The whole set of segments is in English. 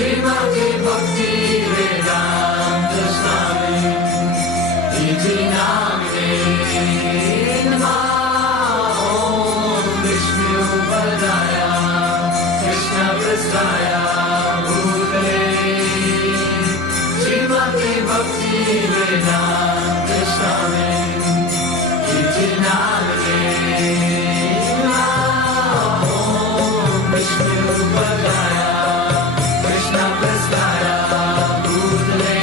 Srimati Bhakti Vedanta Swami Iti Namine Namah Om Vishnu Padaya Krishna Prasthaya Bhutale Srimati Bhakti Vedanta Swami Iti Namine Namah Om Vishnu Padaya Krishna Prasthaya Bhutale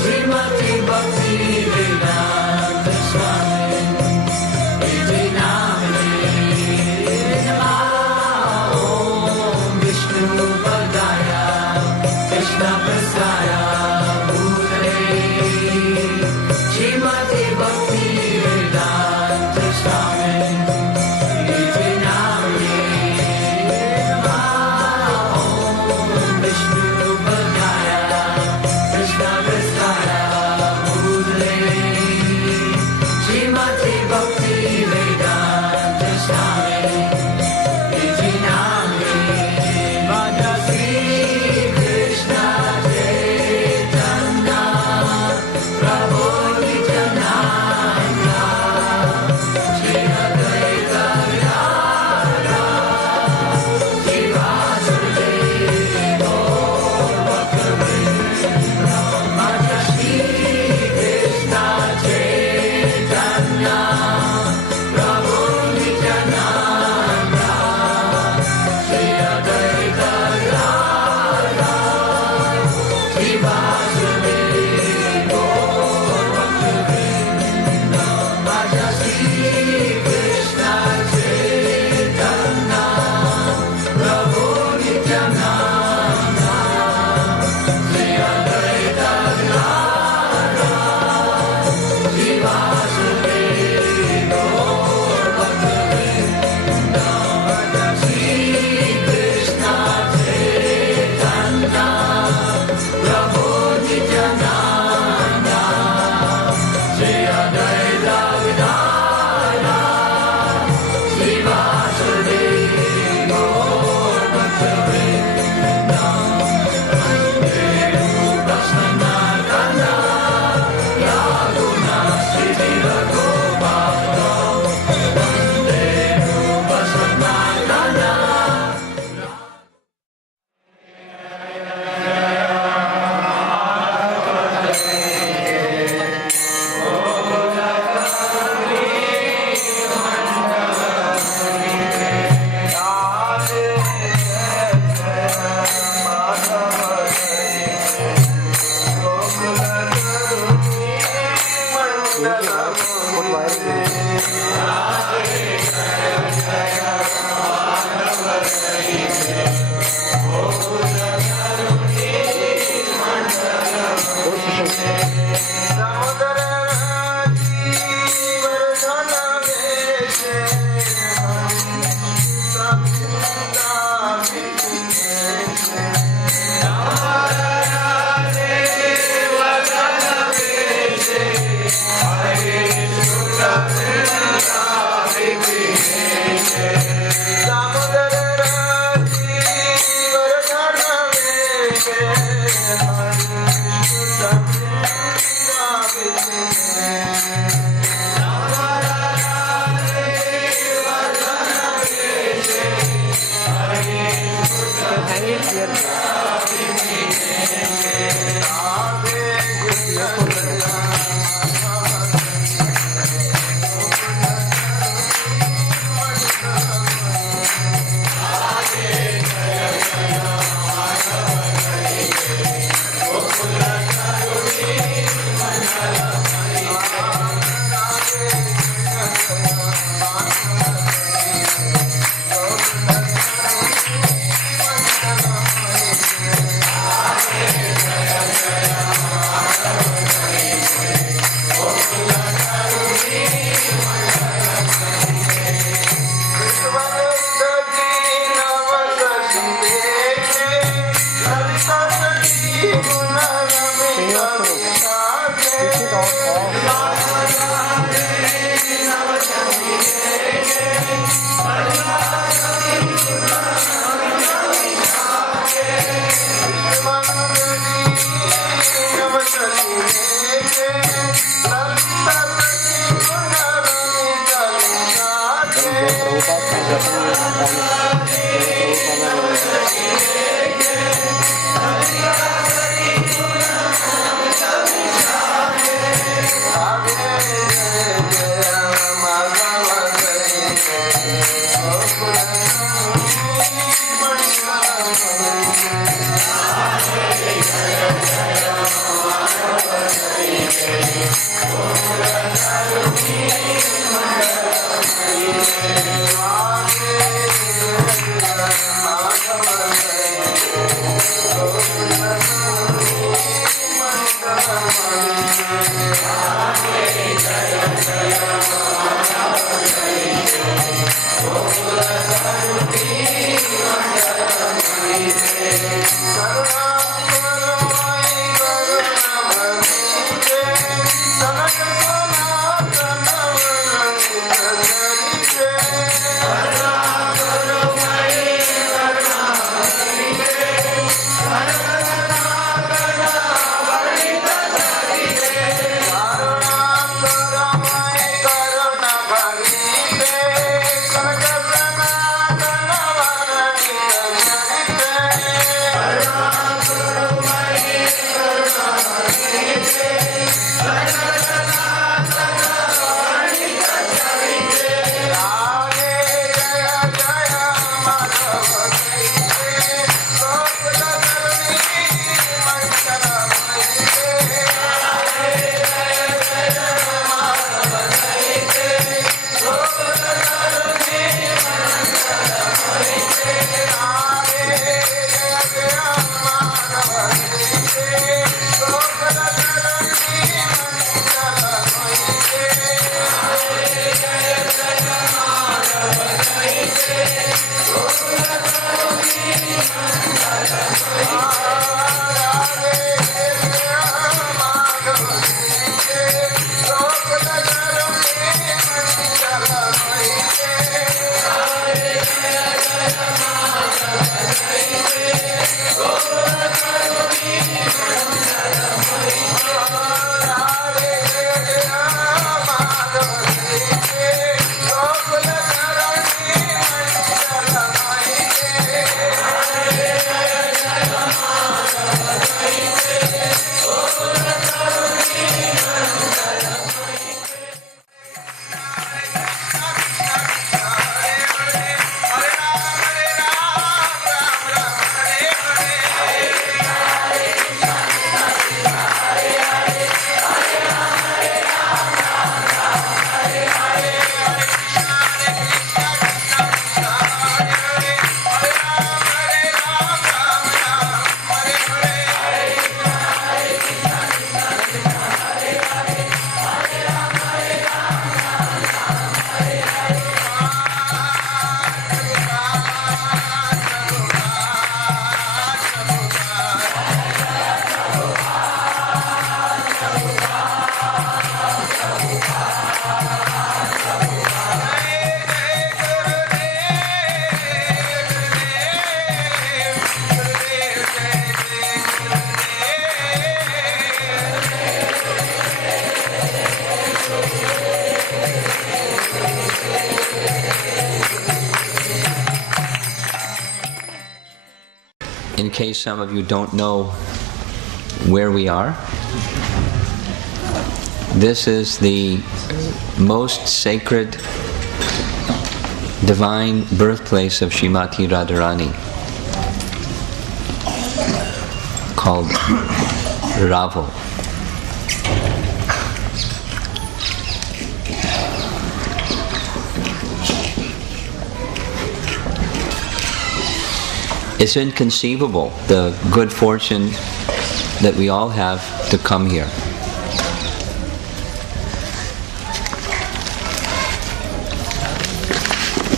Srimati Bhakti Vedanta Swami Iti Namine Namah Om Vishnu Padaya Krishna Prasthaya Bhutale Srimati Bhakti Vedanta Swami Iti Namine Namah Om Vishnu Padaya Krishna Prasthaya Bhutale Srimati Bhakti Vedanta Swami Iti Namine Bhaja Shri Krishna Chaitanya Prabhu Nityananda Shri Advaita Gadadhara Srivasudeva Gaur Bhaktivinoda Bhaja Shri Krishna Chaitanya Prabhu Nityananda Shri Advaita Gadadhara Srivasudeva Gaur Bhaktivinoda Bhaja Shri Krishna Chaitanya Prabhu Nityananda Shri Advaita Gadadhara Srivasudeva Gaur Bhaktivinoda Bhaja Shri Krishna Chaitanya Prabhu Nityananda Shri Advaita Gadadhara Srivasudeva Gaur Bhaktivinoda Vande Rupa Sanatana Yaguna Sridhara Gopala Vande Rupa Sanatana In case some of you don't know where we are, this is the most sacred, divine birthplace of Srimati Radharani, called Raval. It's inconceivable, the good fortune that we all have to come here.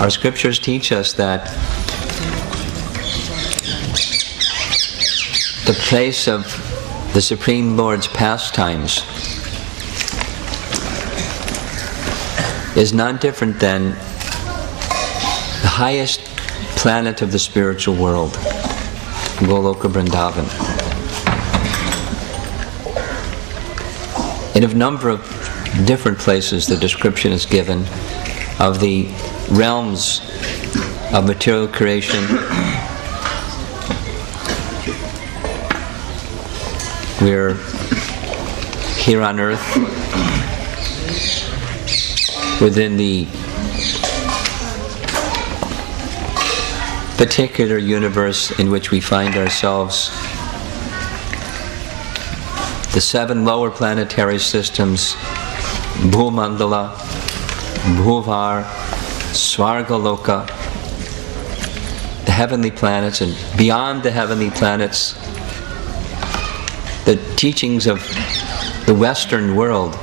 Our scriptures teach us that the place of the Supreme Lord's pastimes is not different than the highest planet of the spiritual world, Goloka Vrndavan. In a number of different places the description is given of the realms of material creation we're here on earth within the particular universe in which we find ourselves, the 7 lower planetary systems, Bhumandala, Bhuvar, Svargaloka, the heavenly planets, and beyond the heavenly planets, the teachings of the Western world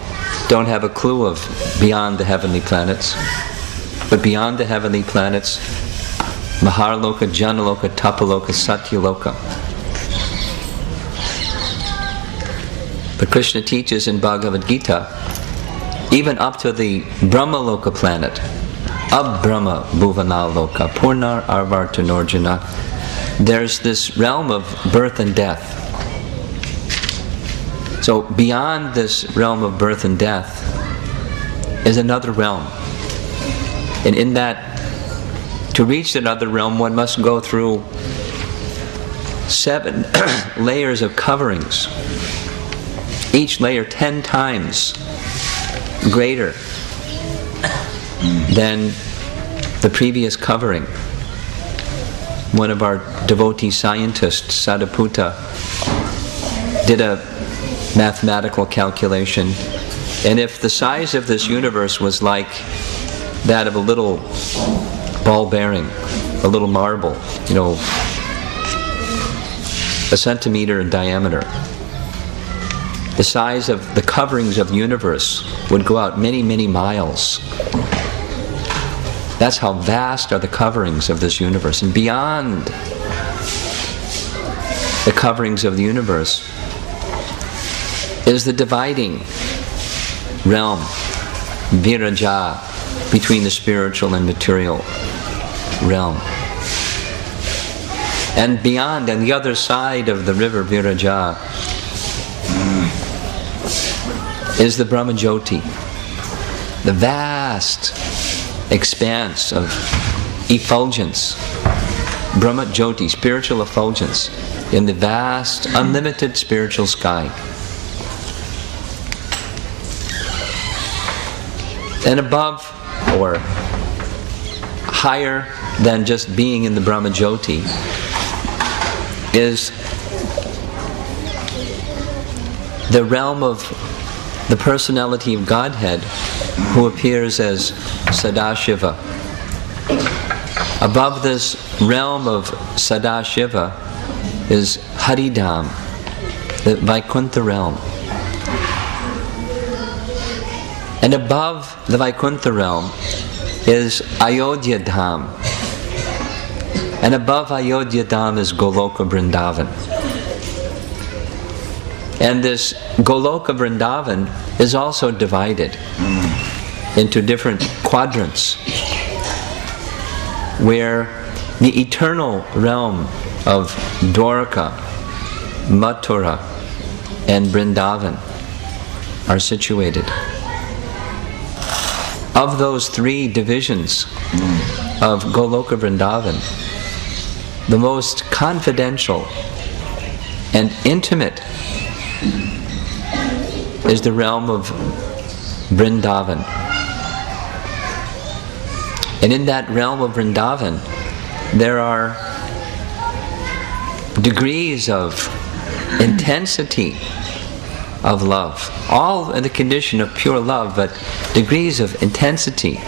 don't have a clue of beyond the heavenly planets. But beyond the heavenly planets, Maharloka, Janaloka, Tapaloka, Satyaloka. But Krishna teaches in Bhagavad Gita, even up to the Brahmaloka planet, Abbrahma Bhuvanaloka, Purnar Arvartanorjuna, there's this realm of birth and death. So beyond this realm of birth and death is another realm. And in that, to reach that other realm, one must go through 7 layers of coverings. Each layer 10 times greater than the previous covering. One of our devotee scientists, Sadaputta, did a mathematical calculation, and if the size of this universe was like that of a little ball bearing, a little marble, a centimeter in diameter, the size of the coverings of the universe would go out many, many miles. That's how vast are the coverings of this universe. And beyond the coverings of the universe is the dividing realm, Viraja, between the spiritual and material realm. And beyond, on the other side of the river Viraja, is the Brahmajyoti, the vast expanse of effulgence, Brahmajyoti, spiritual effulgence, in the vast, unlimited spiritual sky. And above, or higher than just being in the Brahmajyoti, is the realm of the personality of Godhead, who appears as Sadashiva. Above this realm of Sadashiva is Haridham, the Vaikuntha realm. And above the Vaikuntha realm is Ayodhya Dham. And above Ayodhya Dham is Goloka Vrndavan. And this Goloka Vrndavan is also divided into different quadrants, where the eternal realm of Dwarka, Mathura, and Vrindavan are situated. Of those 3 divisions of Goloka Vrindavan, the most confidential and intimate is the realm of Vrindavan. And in that realm of Vrindavan, there are degrees of intensity of love, all in the condition of pure love, but degrees of intensity,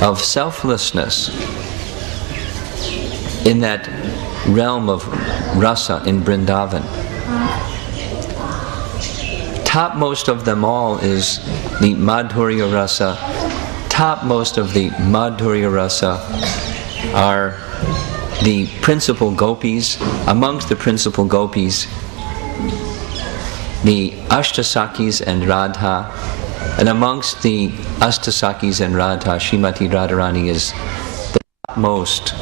of selflessness in that realm of rasa in Vrindavan. Topmost of them all is the Madhurya rasa. Topmost of the Madhurya rasa are the principal gopis. Amongst the principal gopis, the Ashtasakis and Radha. And amongst the Ashtasakis and Radha, Srimati Radharani is the topmost.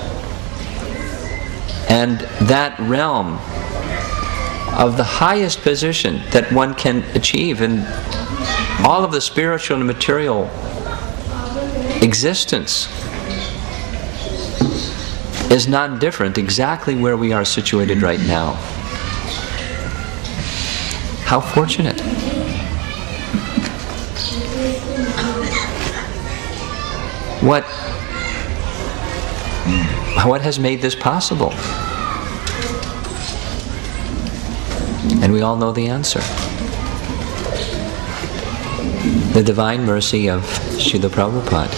And that realm of the highest position that one can achieve in all of the spiritual and material existence is not different, exactly where we are situated right now. How fortunate. What what has made this possible? And we all know the answer. The divine mercy of Srila Prabhupada,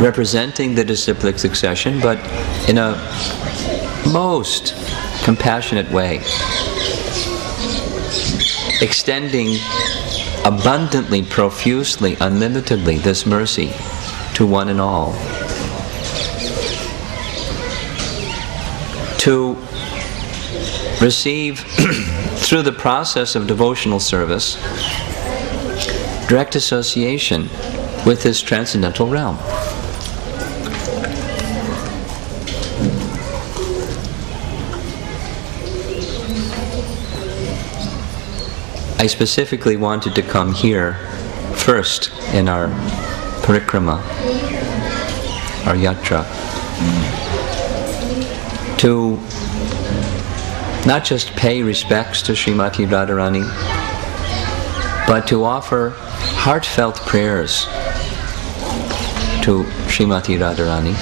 representing the disciplic succession, but in a most compassionate way, extending abundantly, profusely, unlimitedly this mercy to one and all, to receive through the process of devotional service direct association with this transcendental realm. I specifically wanted to come here first in our parikrama, our yatra, to not just pay respects to Srimati Radharani, but to offer heartfelt prayers to Srimati Radharani,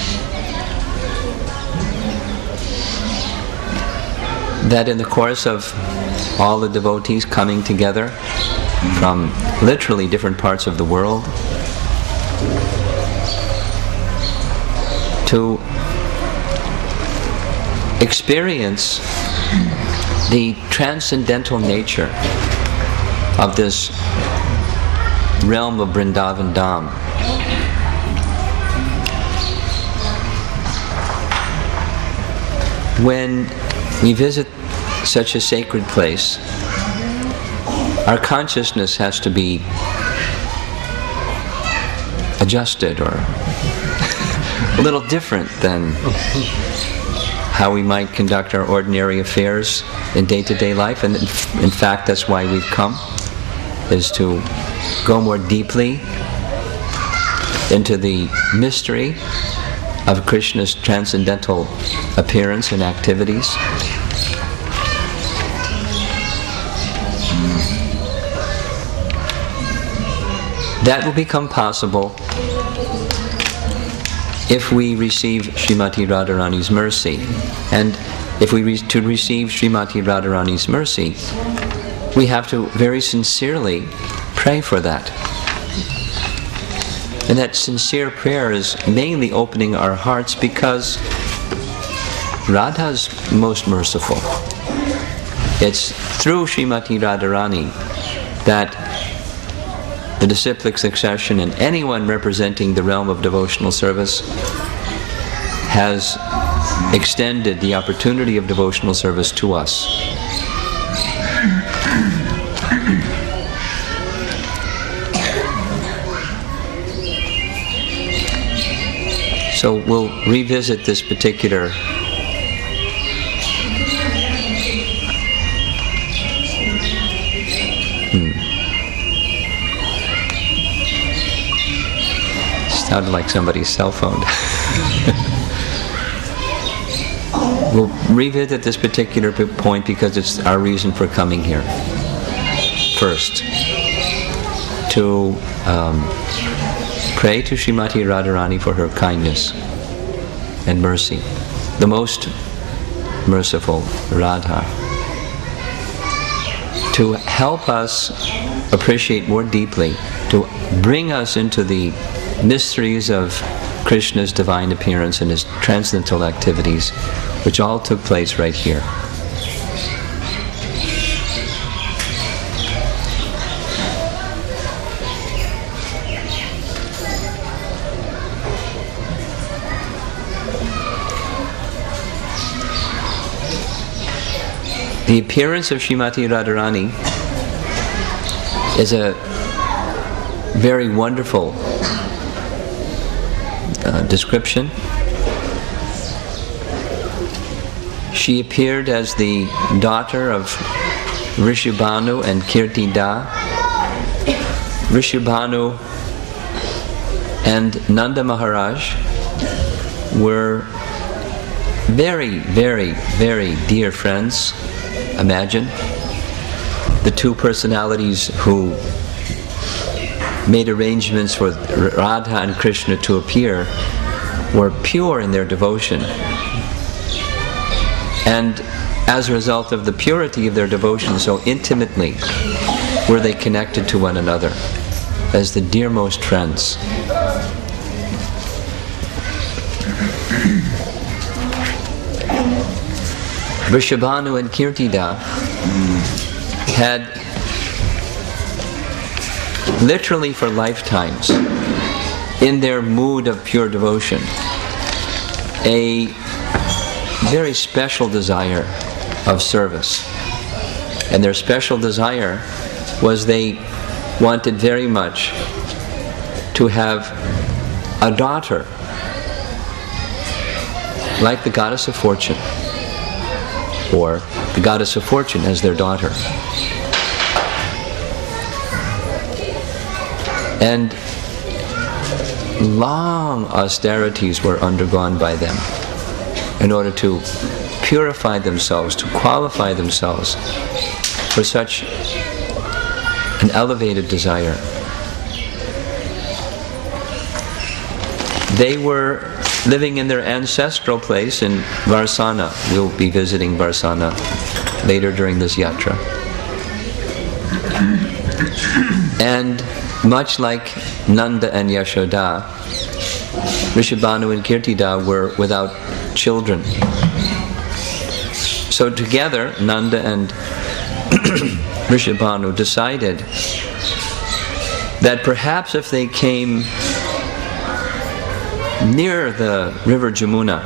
that in the course of all the devotees coming together from literally different parts of the world to experience the transcendental nature of this realm of Vrndavan Dham. When we visit such a sacred place, our consciousness has to be adjusted or a little different than how we might conduct our ordinary affairs in day-to-day life. And in fact, that's why we've come, is to go more deeply into the mystery of Krishna's transcendental appearance and activities. That will become possible if we receive Srimati Radharani's mercy. And if we to receive Srimati Radharani's mercy, we have to very sincerely pray for that. And that sincere prayer is mainly opening our hearts because Radha's most merciful. It's through Srimati Radharani that the disciplic succession and anyone representing the realm of devotional service has extended the opportunity of devotional service to us. So we'll revisit this particular sounded like somebody's cell phone. We'll revisit this particular point because it's our reason for coming here. First, to pray to Srimati Radharani for her kindness and mercy, the most merciful Radha, to help us appreciate more deeply, to bring us into the mysteries of Krishna's divine appearance and his transcendental activities, which all took place right here. The appearance of Srimati Radharani is a very wonderful description. She appeared as the daughter of Vrishabhanu and Kirtida. Vrishabhanu and Nanda Maharaj were very, very, very dear friends. Imagine the two personalities who made arrangements for Radha and Krishna to appear were pure in their devotion. And as a result of the purity of their devotion, so intimately were they connected to one another as the dearmost friends. Vrishabhanu and Kirtida had literally for lifetimes, in their mood of pure devotion, a very special desire of service. And their special desire was they wanted very much to have a daughter like the goddess of fortune, or the goddess of fortune as their daughter. And long austerities were undergone by them in order to purify themselves, to qualify themselves for such an elevated desire. They were living in their ancestral place in Varsana. We'll be visiting Varsana later during this yatra. And much like Nanda and Yashoda, Vrishabhanu and Kirtida were without children. So together, Nanda and Vrishabhanu decided that perhaps if they came near the river Jamuna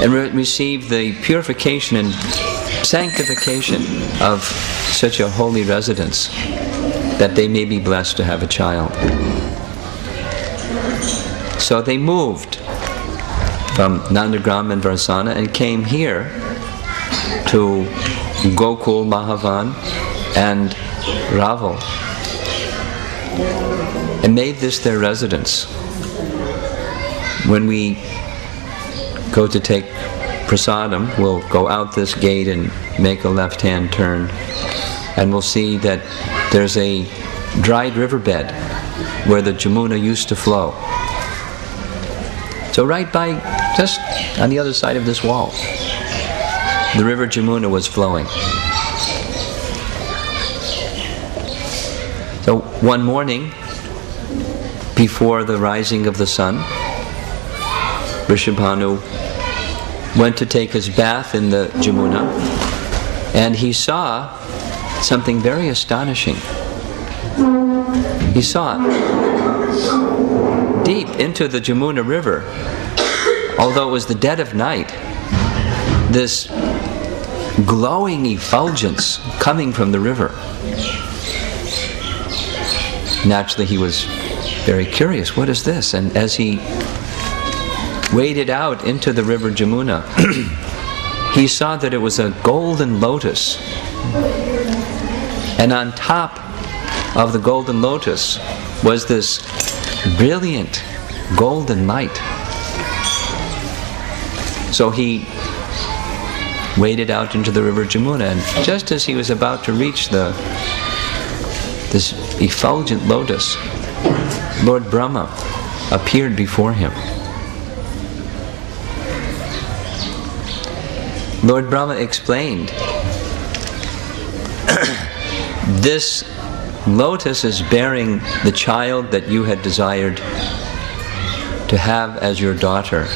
and received the purification and sanctification of such a holy residence, that they may be blessed to have a child. So they moved from Nandagram and Varsana and came here to Gokul, Mahavan and Raval, and made this their residence. When we go to take prasadam, we'll go out this gate and make a left-hand turn, and we'll see that there's a dried riverbed where the Jamuna used to flow. So right by, just on the other side of this wall, the river Jamuna was flowing. So one morning, before the rising of the sun, Vrishabhanu went to take his bath in the Jamuna, and he saw something very astonishing. He saw deep into the Jamuna river, although it was the dead of night, this glowing effulgence coming from the river. Naturally, he was very curious. What is this? And as he waded out into the river Jamuna, he saw that it was a golden lotus. And on top of the golden lotus was this brilliant golden light. So he waded out into the river Jamuna, and just as he was about to reach this effulgent lotus, Lord Brahma appeared before him. Lord Brahma explained, this lotus is bearing the child that you had desired to have as your daughter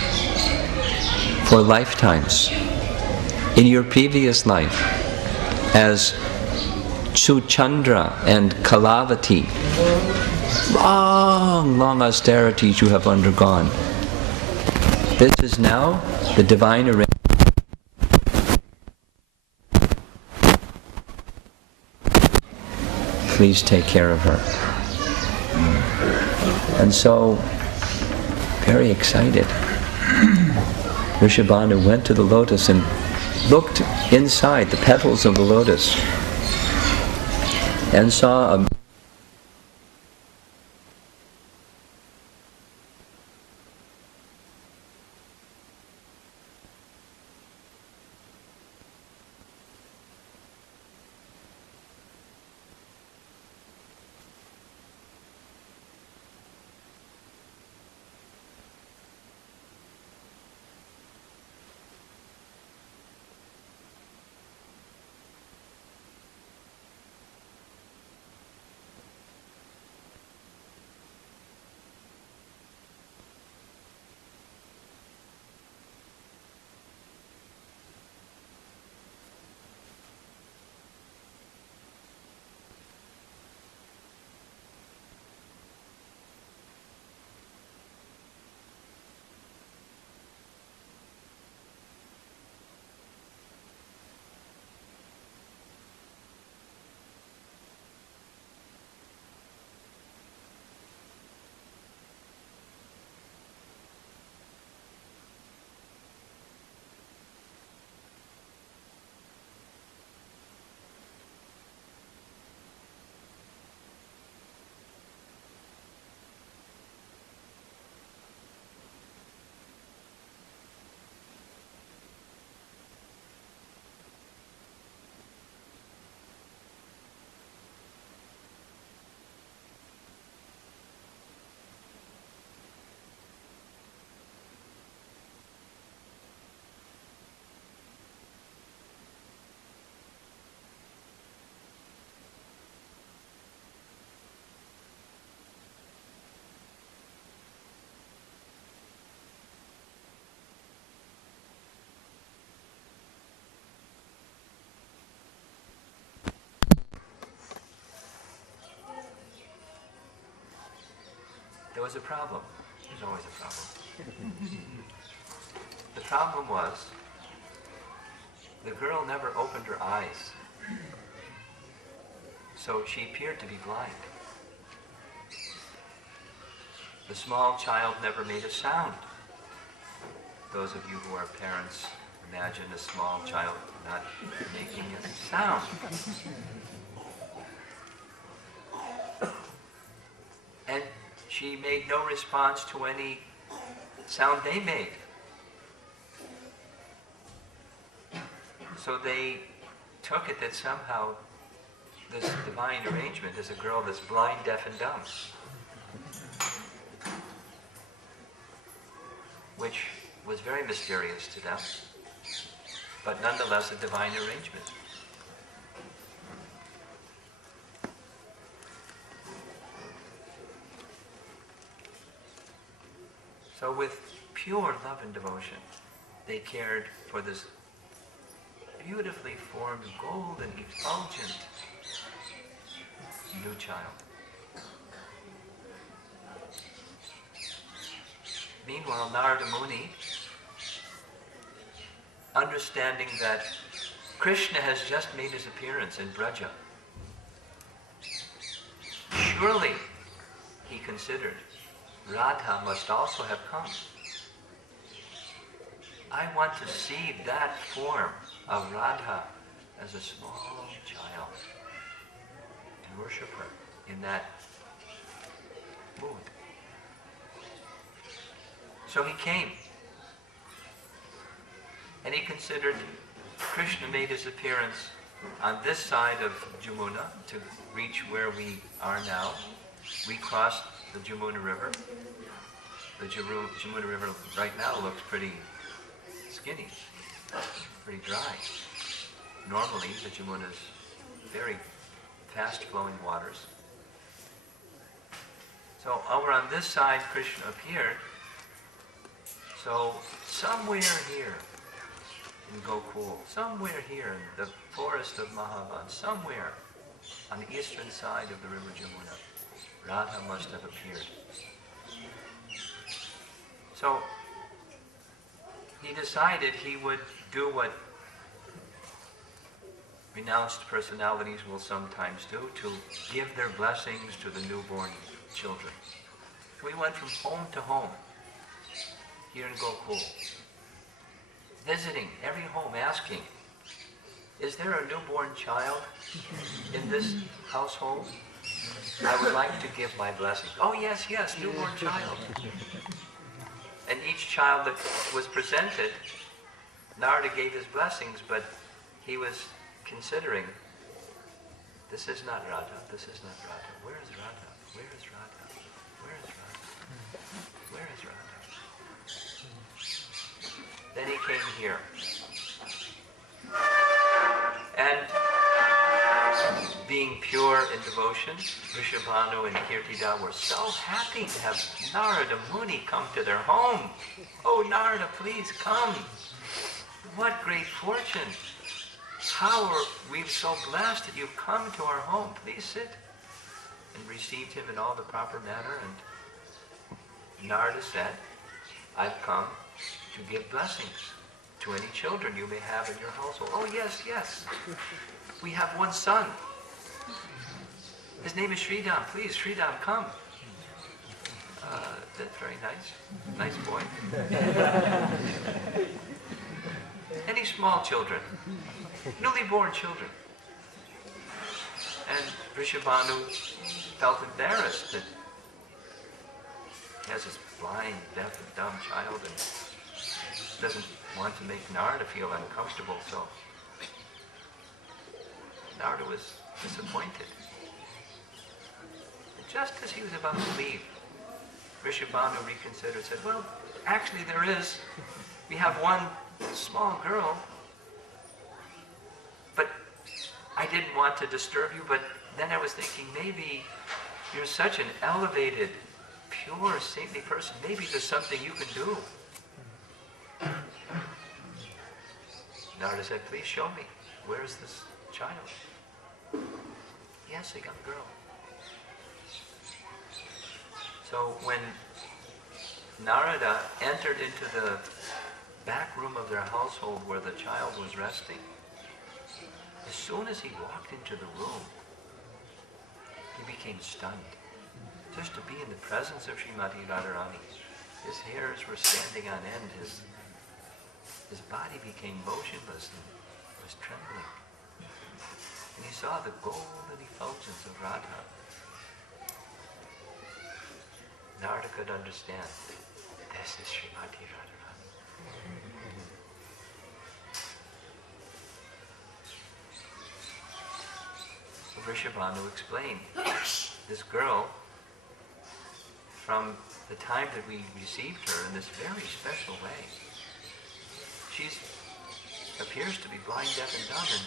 for lifetimes. In your previous life, as Suchandra and Kalavati, long austerities you have undergone. This is now the divine arrangement. Please take care of her. And so, very excited, Vrishabhanu went to the lotus and looked inside the petals of the lotus and saw a was a problem. There's always a problem. The problem was, the girl never opened her eyes. So she appeared to be blind. The small child never made a sound. Those of you who are parents, imagine a small child not making a sound. And she made no response to any sound they made. So they took it that somehow this divine arrangement is a girl that's blind, deaf, and dumb, which was very mysterious to them, but nonetheless a divine arrangement. So with pure love and devotion, they cared for this beautifully formed, golden, effulgent new child. Meanwhile, Narada Muni, understanding that Krishna has just made his appearance in Braja, surely, he considered, Radha must also have come. I want to see that form of Radha as a small child and worship her in that mood. So he came, and he considered Krishna made his appearance on this side of Jamuna to reach where we are now. We crossed the Jamuna River. The Jamuna River right now looks pretty skinny, pretty dry. Normally, the Jamuna is very fast-flowing waters. So over on this side, Krishna appeared. So somewhere here in Gokul, somewhere here in the forest of Mahavan, somewhere on the eastern side of the river Jamuna, Radha must have appeared. So he decided he would do what renounced personalities will sometimes do, to give their blessings to the newborn children. So he went from home to home here in Gokul, visiting every home, asking, is there a newborn child in this household? I would like to give my blessing. Oh yes, yes, newborn child. And each child that was presented, Narada gave his blessings, but he was considering, this is not Radha, this is not Radha. Where is Radha? Where is Radha? Where is Radha? Where is Radha? Then he came here. And being pure in devotion, Vrishabhanu and Kirtida were so happy to have Narada Muni come to their home. Oh, Narada, please come. What great fortune. How are we so blessed that you've come to our home? Please sit. And received him in all the proper manner. And Narada said, I've come to give blessings to any children you may have in your household. Oh, yes, yes. We have one son. His name is Sridham. Please, Sridham, come. That's very nice. Nice boy. Any small children, newly born children. And Vrishabhanu felt embarrassed that he has this blind, deaf, and dumb child and doesn't want to make Narada feel uncomfortable, so Narada was disappointed. And just as he was about to leave, Vrishabhanu reconsidered, said, well, actually we have one small girl, but I didn't want to disturb you, but then I was thinking, maybe you're such an elevated, pure, saintly person, maybe there's something you can do. Narada said, please show me. Where is this child? Yes, a young girl. So when Narada entered into the back room of their household where the child was resting, as soon as he walked into the room, he became stunned. Just to be in the presence of Srimati Radharani. His hairs were standing on end, his body became motionless and was trembling. And he saw the golden effulgence of Radha. Narada could understand, this is Srimati Radharani. So Vrishabhanu explained, this girl, from the time that we received her in this very special way, she appears to be blind, deaf, and dumb. And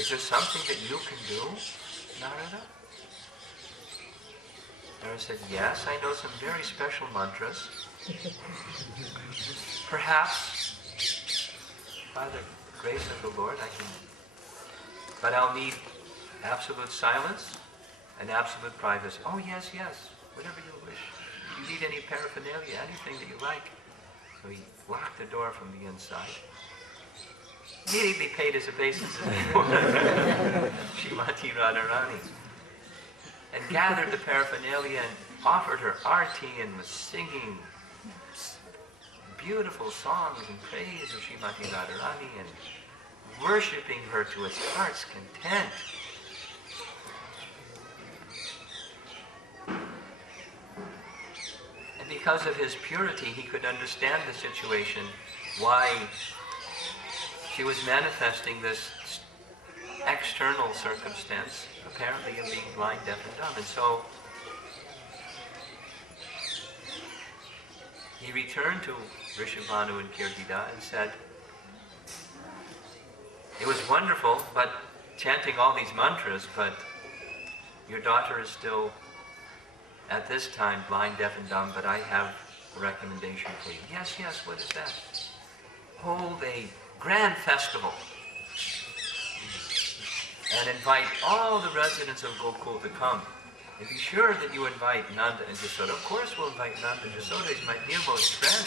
is there something that you can do, Narada? Narada said, yes, I know some very special mantras. Perhaps, by the grace of the Lord, I can, but I'll need absolute silence and absolute privacy. Oh, yes, yes, whatever you wish. If you need any paraphernalia, anything that you like. So he locked the door from the inside. Immediately paid his obeisances before Srimati Radharani. And gathered the paraphernalia and offered her arti and was singing beautiful songs in praise of Srimati Radharani and worshipping her to its heart's content. And because of his purity, he could understand the situation, why she was manifesting this external circumstance, apparently of being blind, deaf, and dumb. And so he returned to Vrishabhanu and Kirtida and said, it was wonderful, but chanting all these mantras, but your daughter is still, at this time, blind, deaf, and dumb, but I have a recommendation for you. Yes, yes, what is that? Hold a grand festival and invite all the residents of Gokul to come. And be sure that you invite Nanda and Yasoda. Of course we'll invite Nanda and Yasoda. He's my dearmost friend.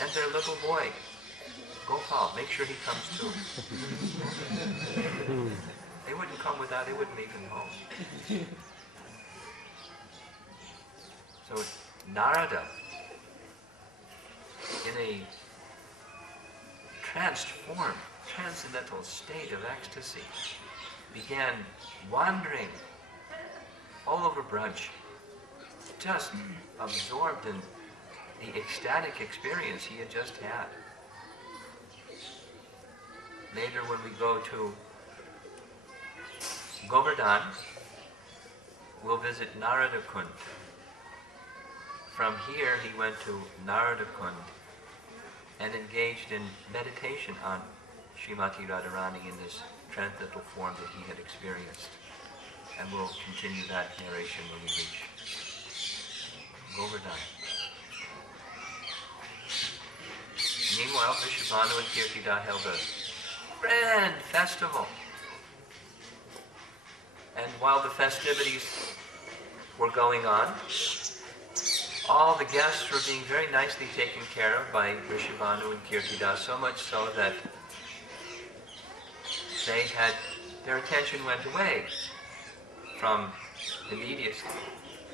And their little boy, Gopal. Make sure he comes too. They wouldn't come without, they wouldn't leave him home. So Narada, in a transformed, transcendental state of ecstasy, began wandering all over Braj, just absorbed in the ecstatic experience he had just had. Later, when we go to Govardhan, we'll visit Narada Kund. From here, he went to Narada Kund and engaged in meditation on Srimati Radharani in this transcendental form that he had experienced. And we'll continue that narration when we reach Govardhan. Meanwhile, Vrishabhanu and Kirtida held a grand festival. And while the festivities were going on, all the guests were being very nicely taken care of by Vrishabhanu and Kirtida, so much so that their attention went away from the immediate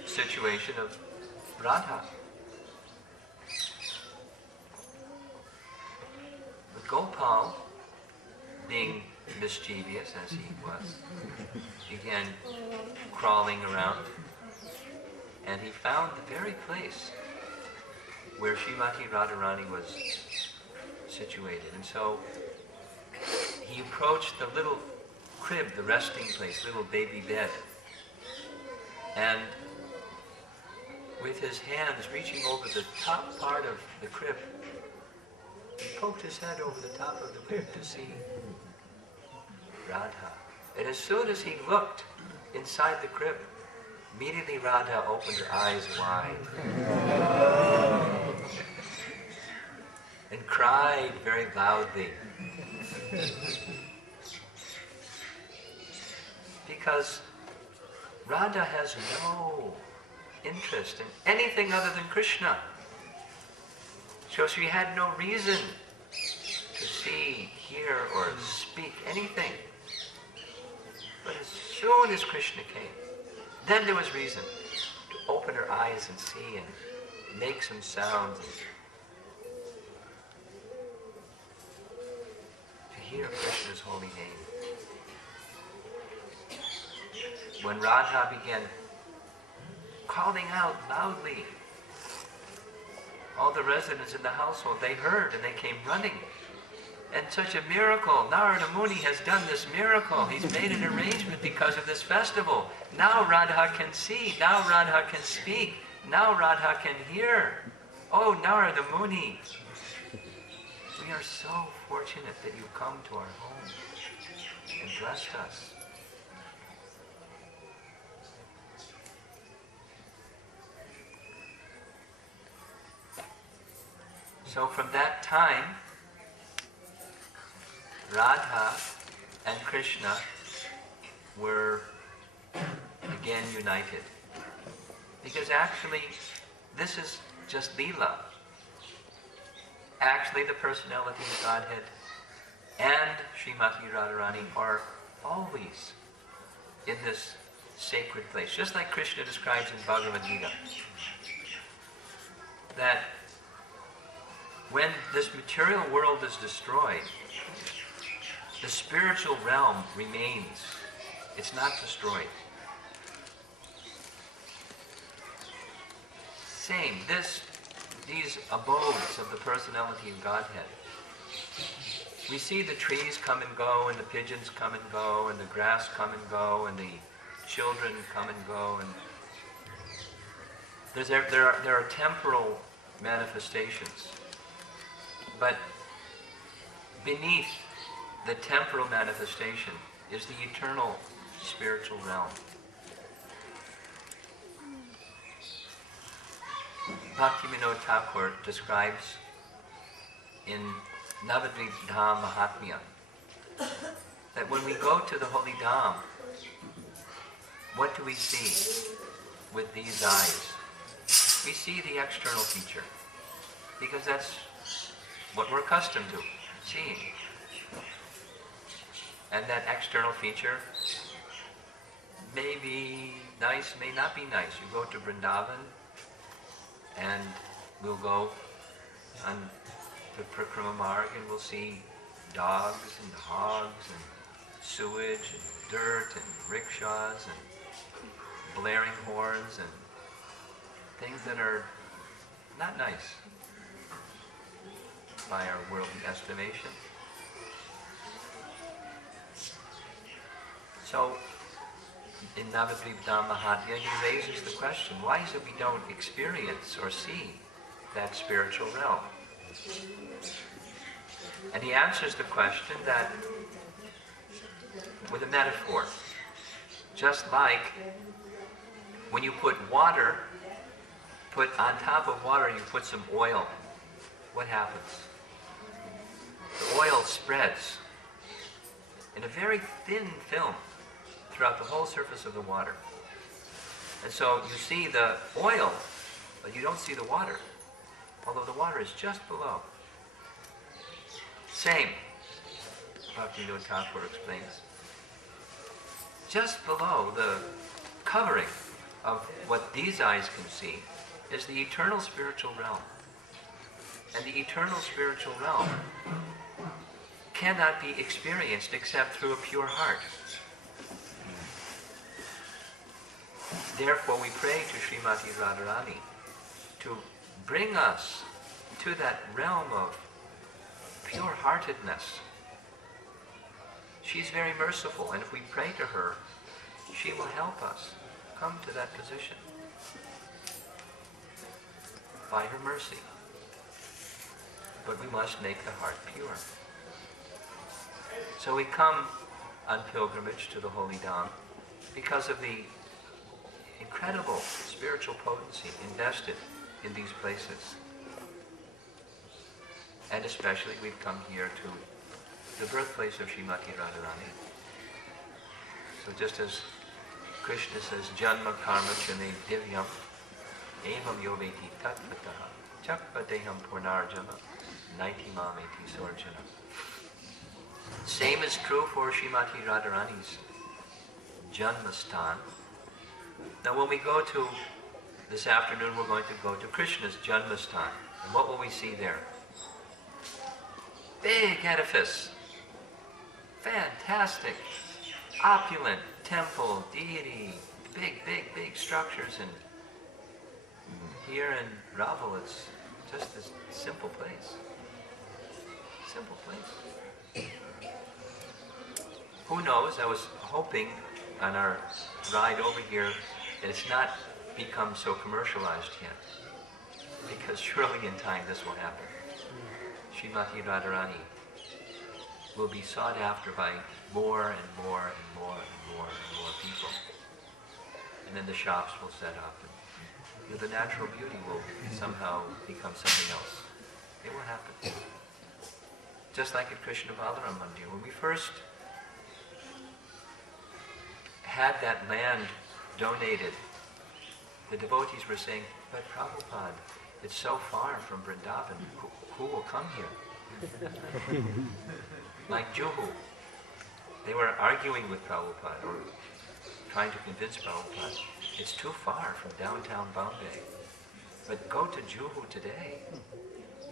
situation of Radha. But Gopal, being mischievous as he was, began crawling around, and he found the very place where Srimati Radharani was situated. And so he approached the little crib, the resting place, little baby bed, and with his hands reaching over the top part of the crib, he poked his head over the top of the crib to see Radha. And as soon as he looked inside the crib, immediately Radha opened her eyes wide and cried very loudly. Because Radha has no interest in anything other than Krishna. So she had no reason to see, hear, or speak anything. But as soon as Krishna came, then there was reason to open her eyes and see and make some sounds and to hear Krishna's holy name. When Radha began calling out loudly, all the residents in the household, they heard and they came running. And such a miracle. Narada Muni has done this miracle. He's made an arrangement because of this festival. Now Radha can see. Now Radha can speak. Now Radha can hear. Oh, Narada Muni, we are so fortunate that you come to our home and blessed us. So from that time, Radha and Krishna were again united. Because actually, this is just Leela. Actually, the personality of Godhead and Srimati Radharani are always in this sacred place. Just like Krishna describes in Bhagavad Gita, that when this material world is destroyed, the spiritual realm remains. It's not destroyed. Same, these abodes of the personality of Godhead. We see the trees come and go, and the pigeons come and go, and the grass come and go, and the children come and go, and there are temporal manifestations. But beneath the temporal manifestation is the eternal spiritual realm. Bhaktivinoda Thakur describes in Navadvip Dham Mahatmya that when we go to the Holy Dham, what do we see with these eyes? We see the external feature, because that's what we're accustomed to seeing. And that external feature may be nice, may not be nice. You go to Vrndavan, and we'll go on the Parikrama Marg, and we'll see dogs and hogs and sewage and dirt and rickshaws and blaring horns and things that are not nice by our worldly estimation. So, in Navadvip Dham Mahatmya, he raises the question, why is it we don't experience or see that spiritual realm? And he answers the question that with a metaphor. Just like when you put water, put on top of water, you put some oil. What happens? The oil spreads in a very thin film throughout the whole surface of the water. And so you see the oil, but you don't see the water, although the water is just below. Same, Bhaktivinoda Thakur explains. Just below the covering of what these eyes can see is the eternal spiritual realm. And the eternal spiritual realm cannot be experienced except through a pure heart. Therefore, we pray to Srimati Radharani to bring us to that realm of pure-heartedness. She's very merciful, and if we pray to her, she will help us come to that position by her mercy. But we must make the heart pure. So we come on pilgrimage to the Holy Dham because of the incredible spiritual potency invested in these places. And especially we've come here to the birthplace of Srimati Radharani. So just as Krishna says, Janma karma chane divyam, evam yoveti tatvataha chakpadeham purnarjana naiti mameti sorjana. Same is true for Srimati Radharani's Janmastan. Now when we go to, this afternoon we're going to go to Krishna's Janmastan. And what will we see there? Big edifice. Fantastic. Opulent temple, deity, big structures. And here in Raval it's just this simple place. Simple place. Who knows, I was hoping on our ride over here that it's not become so commercialized yet. Because surely in time this will happen. Srimati Radharani will be sought after by more and more people. And then the shops will set up. And the natural beauty will somehow become something else. It will happen. Just like at Krishna Balaram Mandir. When we first had that land donated, the devotees were saying, but Prabhupada, it's so far from Vrndavan. Who will come here? Like Juhu. They were arguing with Prabhupada or trying to convince Prabhupada. It's too far from downtown Bombay. But go to Juhu today.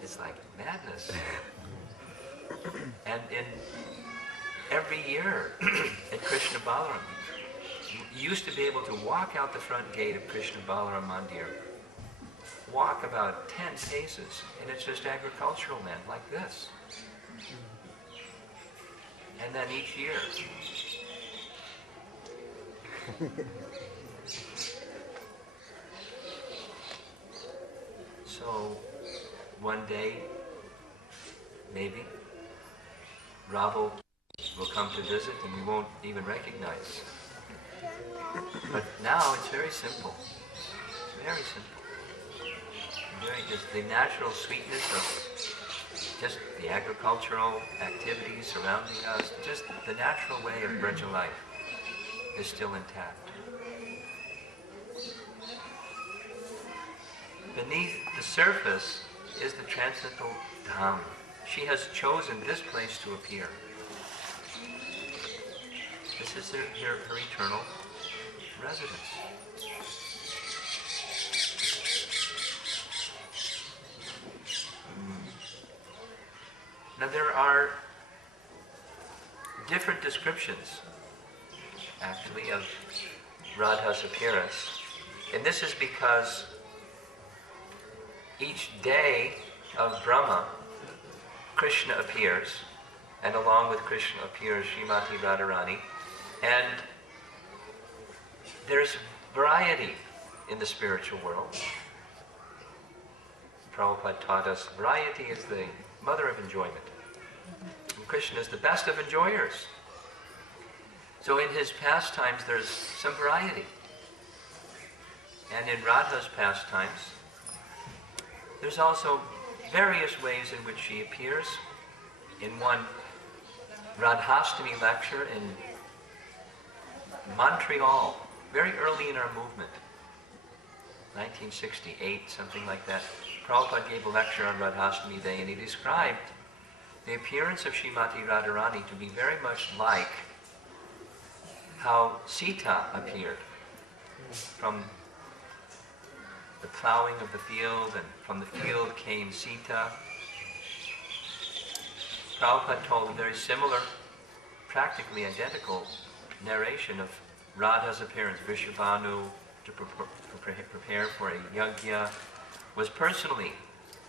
It's like madness. And in every year at Krishna Balaram, you used to be able to walk out the front gate of Krishna Balaram Mandir, walk about 10 paces, and it's just agricultural land like this. And then each year, so one day, maybe, Raval will come to visit and we won't even recognize. But now it's very simple. Very simple. Very just the natural sweetness of just the agricultural activities surrounding us, just the natural way of Braja life is still intact. Beneath the surface is the transcendental Dham. She has chosen this place to appear. This is her eternal residence. Now there are different descriptions, actually, of Radha's appearance. And this is because each day of Brahma, Krishna appears, and along with Krishna appears Srimati Radharani. And there's variety in the spiritual world. Prabhupada taught us variety is the mother of enjoyment. And Krishna is the best of enjoyers. So in his pastimes there's some variety. And in Radha's pastimes, there's also various ways in which she appears. In one Radhastami lecture in Montreal, very early in our movement, 1968, something like that, Prabhupada gave a lecture on Radhastami Day, and he described the appearance of Srimati Radharani to be very much like how Sita appeared. From the plowing of the field, and from the field came Sita. Prabhupada told a very similar, practically identical narration of Radha's appearance. Vrishabhanu, to prepare for a yajna, was personally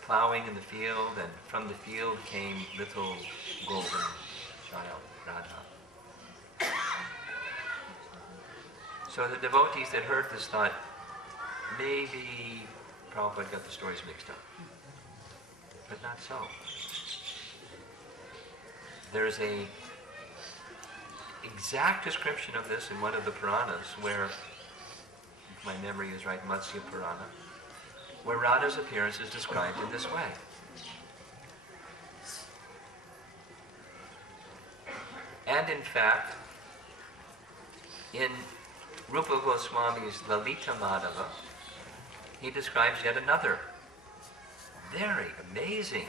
plowing in the field, and from the field came little golden child, Radha. So the devotees that heard this thought, maybe Prabhupada got the stories mixed up. But not so. There's a exact description of this in one of the Puranas where, if my memory is right, Matsya Purana, where Radha's appearance is described in this way. And in fact, in Rupa Goswami's Lalita Madhava, he describes yet another very amazing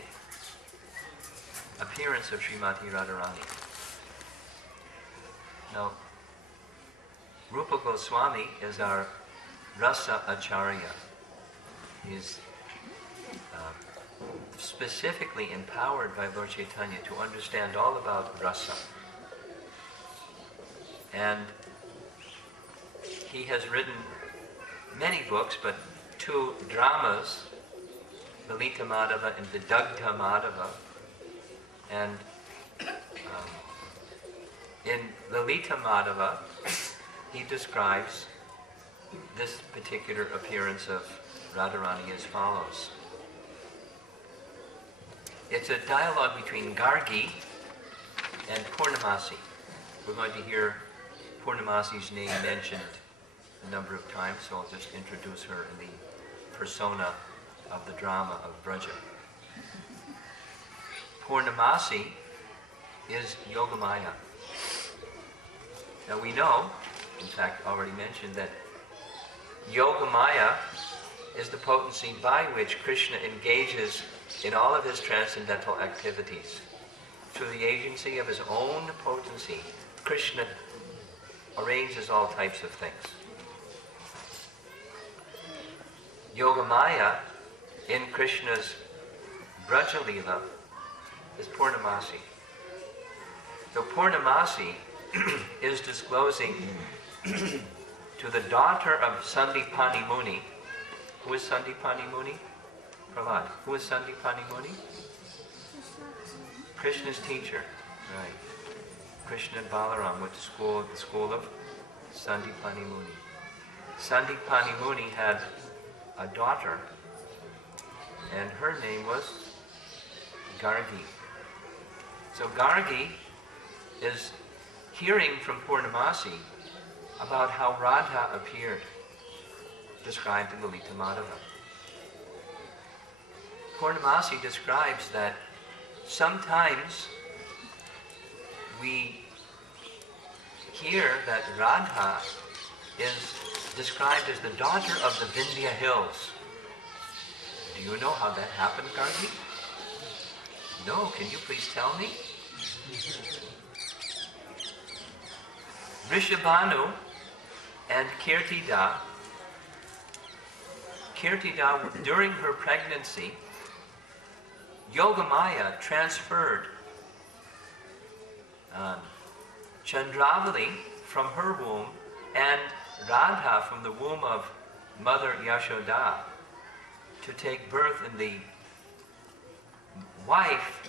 appearance of Srimati Radharani. Now, Rupa Goswami is our Rasa Acharya. He's specifically empowered by Lord Chaitanya to understand all about rasa. And he has written many books, but 2 dramas, Lalita Madhava and Vidagdha Madhava. And in Lalita Madhava, he describes this particular appearance of Radharani as follows. It's a dialogue between Gargi and Purnamasi. We're going to hear Purnamasi's name mentioned a number of times, so I'll just introduce her in the persona of the drama of Braja. Purnamasi is Yogamaya. Now we know, in fact already mentioned, that Yogamaya is the potency by which Krishna engages in all of his transcendental activities. Through the agency of his own potency, Krishna arranges all types of things. Yogamaya in Krishna's Braja Leela is Purnamasi. So Purnamasi is disclosing to the daughter of Sandipani Muni. Who is Sandipani Muni? Prahlad. Who is Sandipani Muni? Krishna's teacher. Right. Krishna and Balaram went to the school of Sandipani Muni. Sandipani Muni had a daughter, and her name was Gargi. So Gargi is hearing from Purnamasi about how Radha appeared, described in Lalita Madhava. Purnamasi describes that sometimes we hear that Radha is described as the daughter of the Vindhya hills. Do you know how that happened, Gargi? No, can you please tell me? Rishabhanu and Kirtida, during her pregnancy, Yogamaya transferred Chandravali from her womb and Radha from the womb of Mother Yashoda to take birth in the wife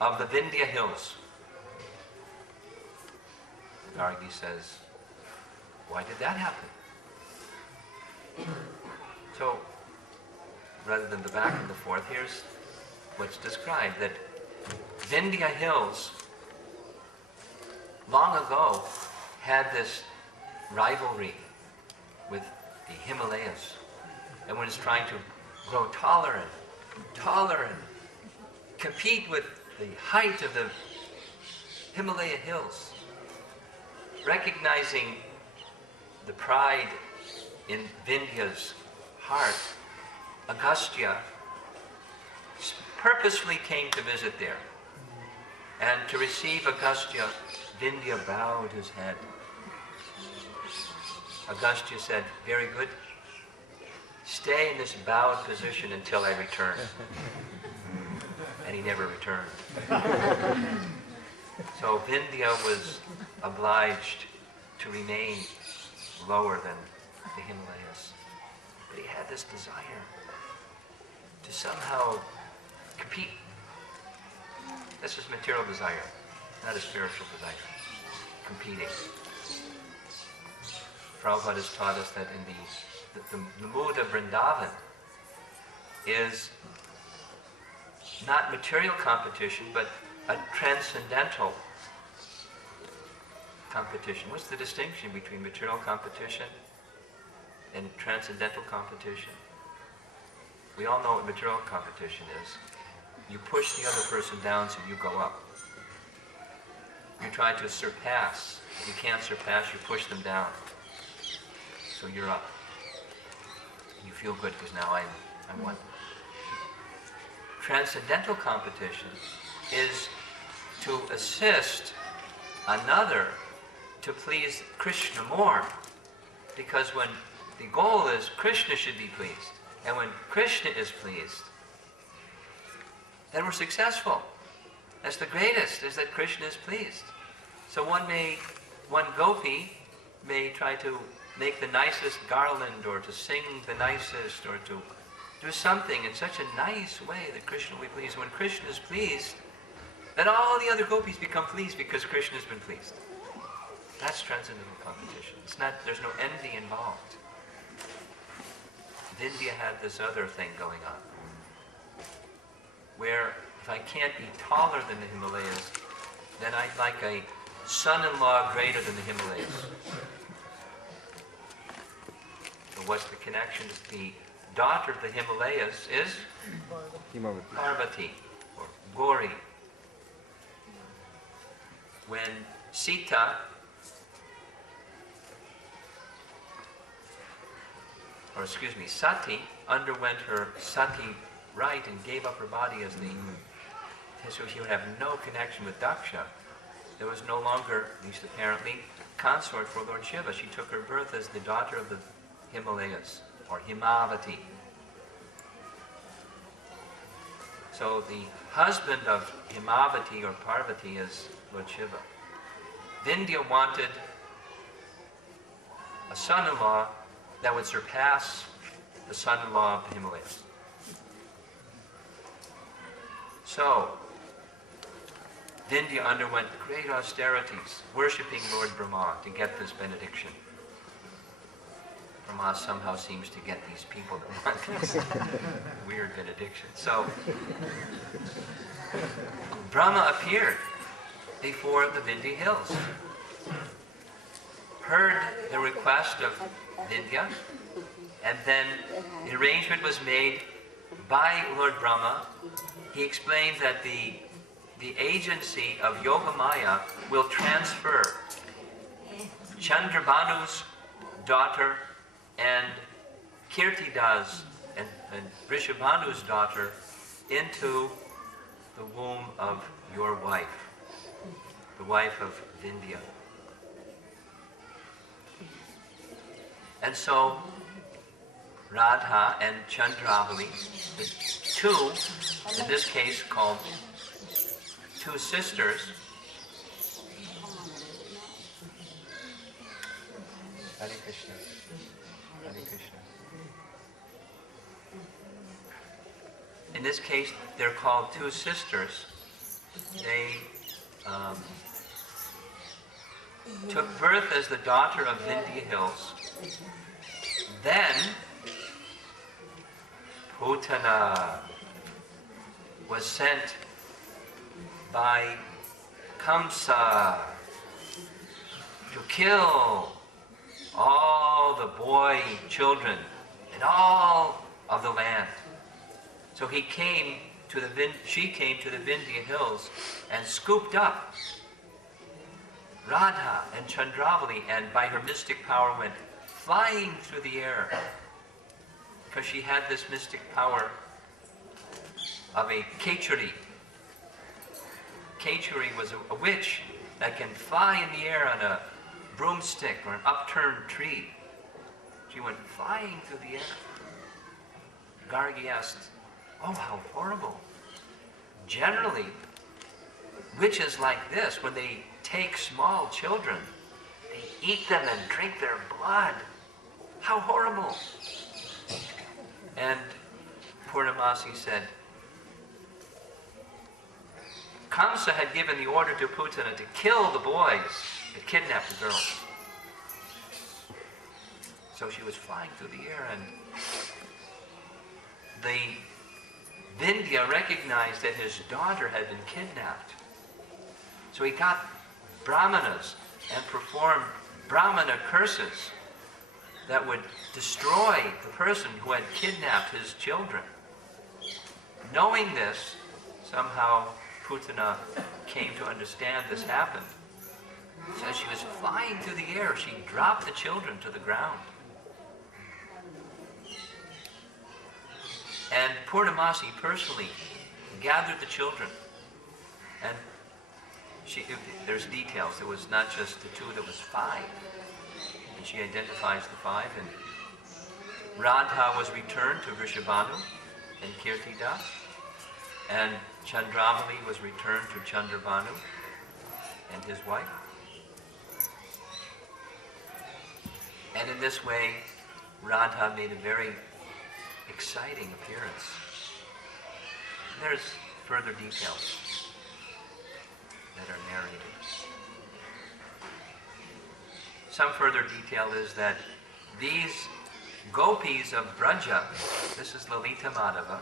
of the Vindhya hills. Gargi says, why did that happen? So, rather than the back and the forth, here's what's described, that Vindhya hills long ago had this rivalry with the Himalayas. And when it's trying to grow taller and compete with the height of the Himalaya hills, recognizing the pride in Vindhya's heart, Agastya purposefully came to visit there. And to receive Agastya, Vindhya bowed his head. Agastya said, very good, stay in this bowed position until I return. And he never returned. So Vindhya was obliged to remain lower than the Himalayas. But he had this desire to somehow compete. This is material desire, not a spiritual desire. Competing. Prabhupada has taught us that in the mood of Vrndavan is not material competition, but a transcendental competition. What's the distinction between material competition and transcendental competition? We all know what material competition is. You push the other person down so you go up. You try to surpass. If you can't surpass, you push them down. So you're up. You feel good because now I won. Transcendental competition is to assist another to please Krishna more. Because when the goal is Krishna should be pleased, and when Krishna is pleased, then we're successful. That's the greatest, is that Krishna is pleased. So one gopi may try to make the nicest garland, or to sing the nicest, or to do something in such a nice way that Krishna will be pleased. When Krishna is pleased, then all the other gopis become pleased because Krishna has been pleased. That's transcendental competition. There's no envy involved. India had this other thing going on, where if I can't be taller than the Himalayas, then I'd like a son-in-law greater than the Himalayas. So what's the connection? The daughter of the Himalayas is Parvati, or Gauri. When Sita Sati underwent her sati rite and gave up her body so she would have no connection with Daksha. There was no longer, at least apparently, consort for Lord Shiva. She took her birth as the daughter of the Himalayas, or Himavati. So the husband of Himavati or Parvati is Lord Shiva. Vindhya wanted a son-in-law that would surpass the son-in-law of the Himalayas. So, Vindhya underwent great austerities, worshipping Lord Brahma to get this benediction. Brahma somehow seems to get these people that want these weird benedictions. So, Brahma appeared before the Vindhya hills, heard the request of Vindhya, and then the arrangement was made by Lord Brahma. He explained that the agency of Yogamaya will transfer Chandrabanu's daughter and Kirtida's and Rishabhanu's daughter into the womb of your wife, the wife of Vindhya. And so Radha and Chandravali, the two, in this case called two sisters, Hare Krishna, Hare Krishna. In this case, they're called two sisters. They took birth as the daughter of Vindhya Hills. Then, Putana was sent by Kamsa to kill all the boy children in all of the land. So she came to the Vindhya Hills and scooped up Radha and Chandravali, and by her mystic power went flying through the air, because she had this mystic power of a Kechari. Kechari was a witch that can fly in the air on a broomstick or an upturned tree. She went flying through the air. Gargi asked, "Oh, how horrible." Generally, witches like this, when they take small children, they eat them and drink their blood. How horrible. And Purnamasi said, Kamsa had given the order to Putana to kill the boys that kidnapped the girls. So she was flying through the air, and the Vindhya recognized that his daughter had been kidnapped. So he got brahmanas and performed brahmana curses that would destroy the person who had kidnapped his children. Knowing this, somehow Putana came to understand this happened. So as she was flying through the air, she dropped the children to the ground. And Purnamasi personally gathered the children. And there's details. It was not just the two, there was 5. And she identifies the 5. And Radha was returned to Vrishabhanu and Kirtida. And Chandramali was returned to Chandrabhanu and his wife. And in this way, Radha made a very exciting appearance. There's further details that are narrated. Some further detail is that these gopis of Braja, this is Lalita Madhava,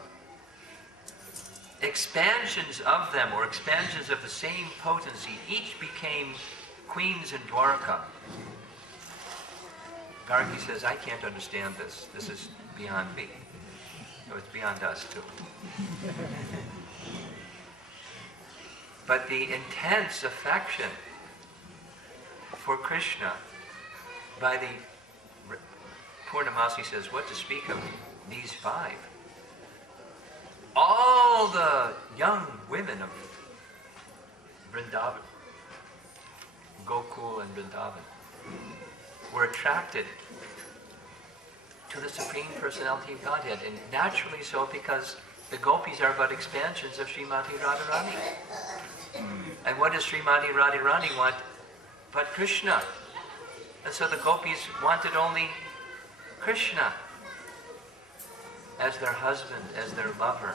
expansions of them, or expansions of the same potency, each became queens in Dwarka. Gargi says, I can't understand this. This is beyond me. So it's beyond us too. But the intense affection for Krishna by the Purnamasi says, what to speak of these 5? All the young women of Vrndavan, Gokul and Vrndavan, were attracted to the Supreme Personality of Godhead, and naturally so, because the gopis are but expansions of Srimati Radharani. And what does Srimati Radharani want but Krishna? And so the gopis wanted only Krishna as their husband, as their lover.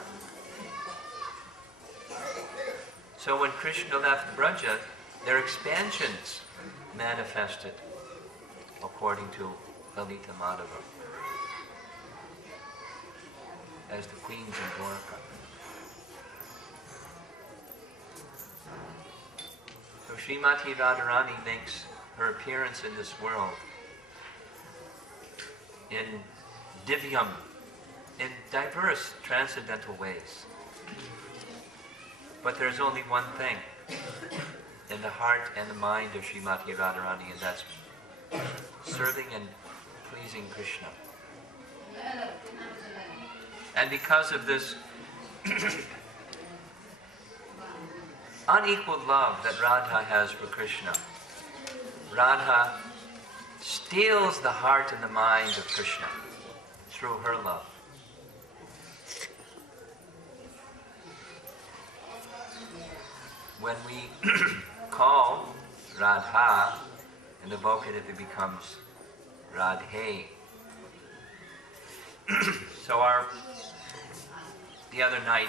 So when Krishna left Braja, their expansions manifested according to Lalita Madhava as the queens in Dwarka. So Srimati Radharani makes her appearance in this world in Divyam, in diverse transcendental ways. But there's only one thing in the heart and the mind of Srimati Radharani, and that's serving and pleasing Krishna. And because of this unequaled love that Radha has for Krishna, Radha steals the heart and the mind of Krishna through her love. When we call Radha in the vocative, it becomes Radhe. So the other night,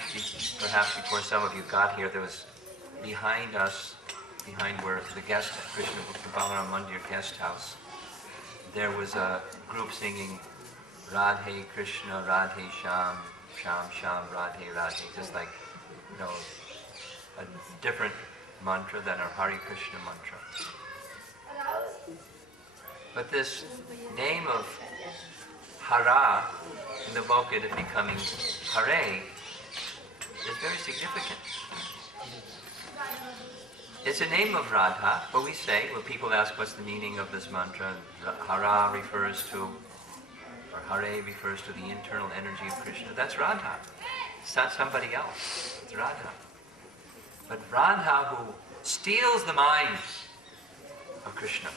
perhaps before some of you got here, there was behind us, behind where the guest, Krishna Balaram Mandir guest house, there was a group singing Radhe Krishna, Radhe Sham, Sham Sham, Radhe Radhe, just like, a different mantra than our Hare Krishna mantra. But this name of Hara, in the vocative becoming Hare, is very significant. It's a name of Radha, but we say, when people ask what's the meaning of this mantra, Hara refers to, or Hare refers to the internal energy of Krishna. That's Radha. It's not somebody else. It's Radha. But Radha, who steals the mind of Krishna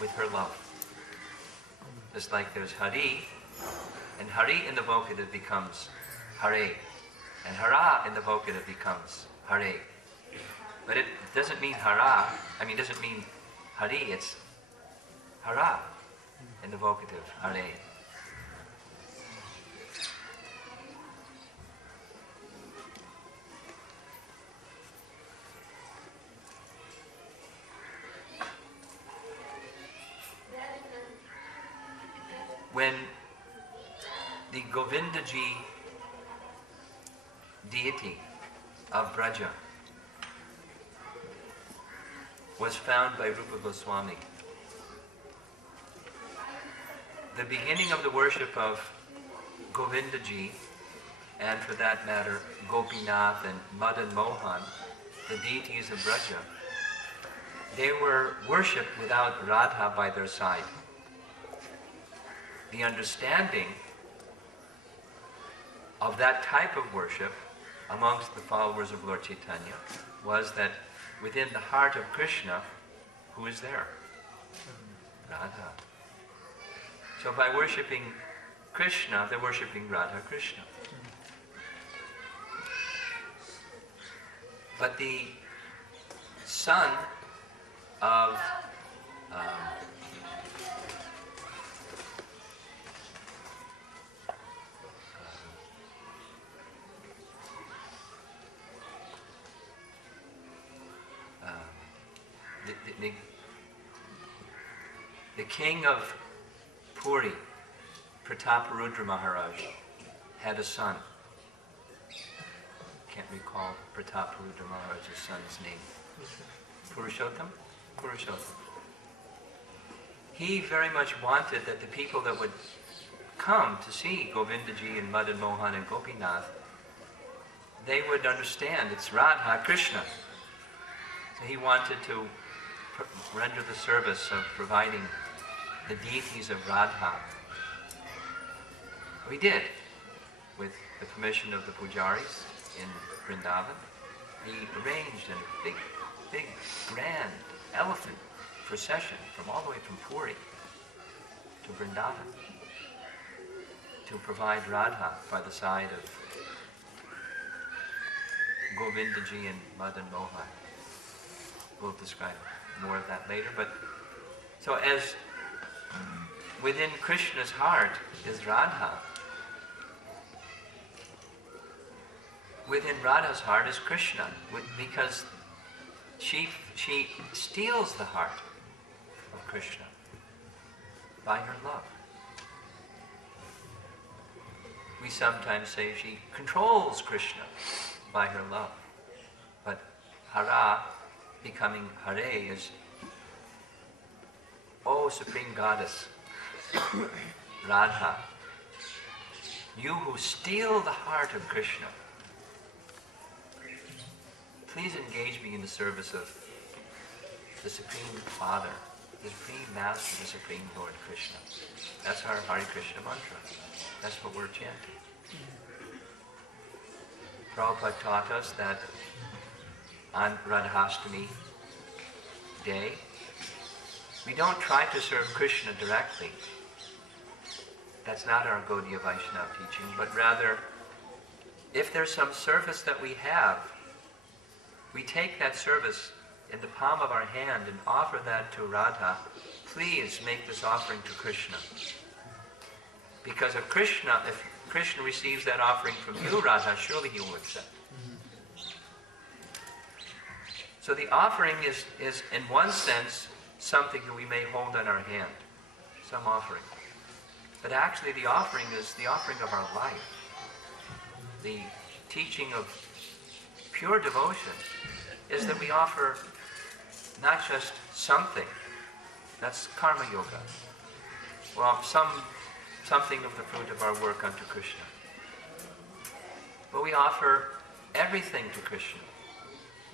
with her love. Just like there's Hari, and Hari in the vocative becomes Hare, and Hara in the vocative becomes Hare. But it doesn't mean Hara, it doesn't mean Hari, it's Hara in the vocative, Hare. When the Govindaji deity of Braja was found by Rupa Goswami, the beginning of the worship of Govindaji, and for that matter, Gopinath and Madan Mohan, the deities of Braja, they were worshipped without Radha by their side. The understanding of that type of worship amongst the followers of Lord Chaitanya was that within the heart of Krishna, who is there? Radha. So by worshipping Krishna, they're worshipping Radha Krishna. But the son of the king of Puri, Prataparudra Maharaj, had a son. Can't recall Prataparudra Maharaj's son's name. Purushottam? Purushottam. He very much wanted that the people that would come to see Govindaji and Madan Mohan and Gopinath, they would understand it's Radha Krishna. So he wanted to render the service of providing the deities of Radha. We did, with the permission of the pujaris in Vrndavan. He arranged a big, grand elephant procession from all the way from Puri to Vrndavan to provide Radha by the side of Govindaji and Madan Mohan. We'll describe more of that later, but so as within Krishna's heart is Radha, within Radha's heart is Krishna, because she steals the heart of Krishna by her love. We sometimes say she controls Krishna by her love, but Hara becoming Hare is, oh Supreme Goddess, Radha, you who steal the heart of Krishna, please engage me in the service of the Supreme Father, the Supreme Master, the Supreme Lord Krishna. That's our Hare Krishna mantra. That's what we're chanting. Prabhupada taught us that on Radhastami day, we don't try to serve Krishna directly. That's not our Gaudiya Vaishnava teaching, but rather, if there's some service that we have, we take that service in the palm of our hand and offer that to Radha. Please make this offering to Krishna. Because if Krishna receives that offering from you, Radha, surely he will accept. So the offering is in one sense something that we may hold in our hand, some offering. But actually the offering is the offering of our life. The teaching of pure devotion is that we offer not just something, that's karma yoga. Well, something of the fruit of our work unto Krishna. But we offer everything to Krishna,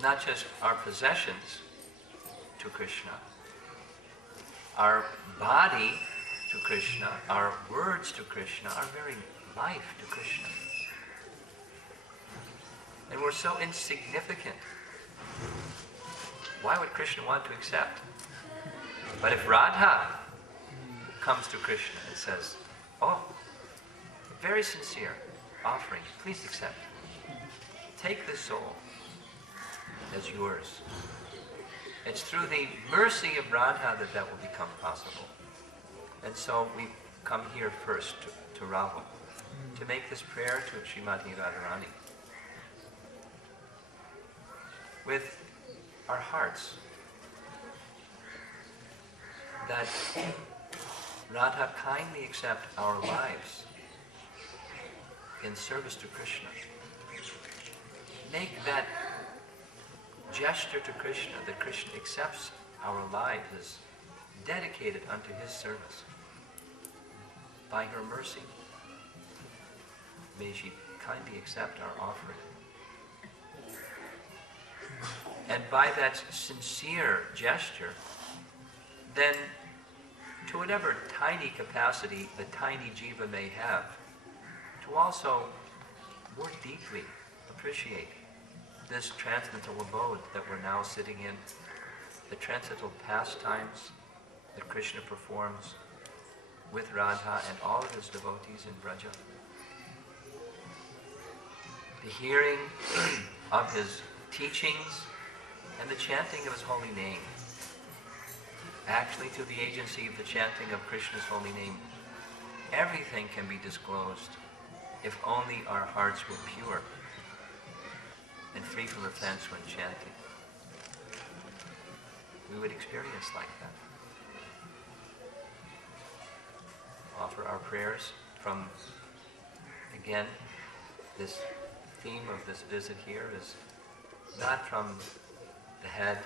not just our possessions to Krishna, our body to Krishna, our words to Krishna, our very life to Krishna. And we're so insignificant. Why would Krishna want to accept? But if Radha comes to Krishna and says, oh, very sincere offering, please accept. Take this soul as yours. It's through the mercy of Radha that will become possible. And so we come here first to Raval to make this prayer to Srimati Radharani with our hearts, that Radha kindly accept our lives in service to Krishna. Make that gesture to Krishna, that Krishna accepts our lives as dedicated unto his service. By her mercy, may she kindly accept our offering. And by that sincere gesture, then to whatever tiny capacity the tiny jiva may have, to also more deeply appreciate this transcendental abode that we're now sitting in, the transcendental pastimes that Krishna performs with Radha and all of his devotees in Vraja. The hearing of his teachings and the chanting of his holy name. Actually, through the agency of the chanting of Krishna's holy name, everything can be disclosed if only our hearts were pure and free from offense when chanting. We would experience like that. Offer our prayers from, again, this theme of this visit here is not from the head,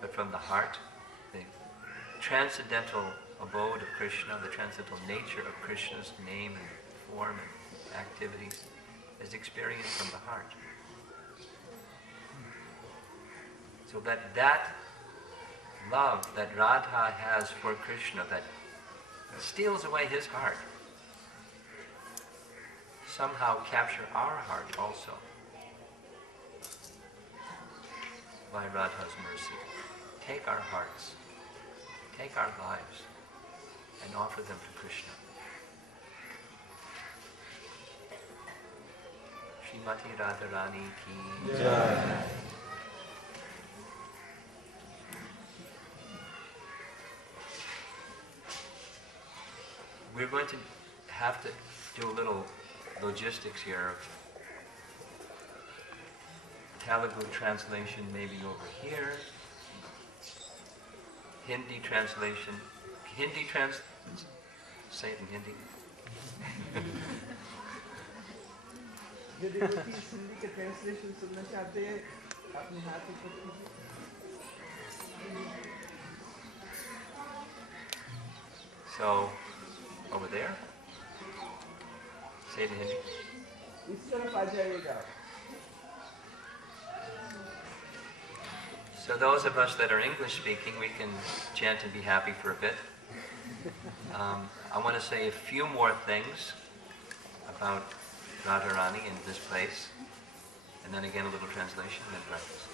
but from the heart. The transcendental abode of Krishna, the transcendental nature of Krishna's name and form and activities is experienced from the heart. So that love that Radha has for Krishna, that steals away his heart, somehow capture our heart also by Radha's mercy. Take our hearts, take our lives, and offer them to Krishna. Srimati Radharani ki Jai. We're going to have to do a little logistics here of Telugu translation maybe over here, Hindi translation, say it in Hindi. यदि हिंदी के translation सुनना चाहते हैं अपने हाथ ऊपर कीजिए. So, over there, say it in Hindi. इस तरफ आ जाइएगा. So those of us that are English speaking, we can chant and be happy for a bit. I want to say a few more things about Radharani in this place, and then again a little translation and then practice.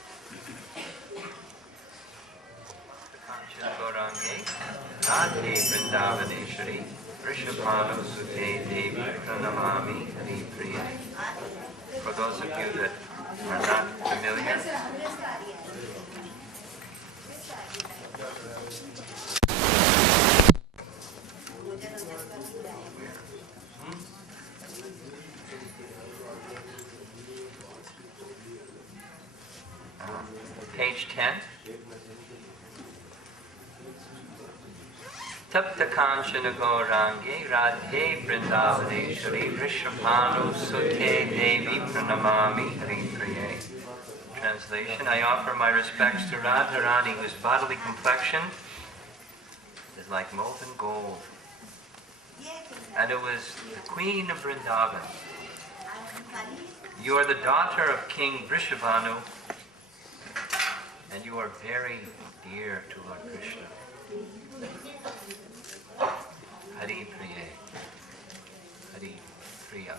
Gaurange, Radhe Vrndavaneshwari, Vrishabhanu Sute Devi Pranamami Hari Priya. For those of you that are not familiar, page 10. Tapta Kanchana Gaurange Radhe Vrindavaneshwari Vrishabhanu Sute Devi Pranamami Hari Priye. Translation: I offer my respects to Radharani, whose bodily complexion is like molten gold, and who is the queen of Vrindavan. You are the daughter of King Vrishabhanu, and you are very dear to Lord Krishna. Hari Priya. Hari Priya.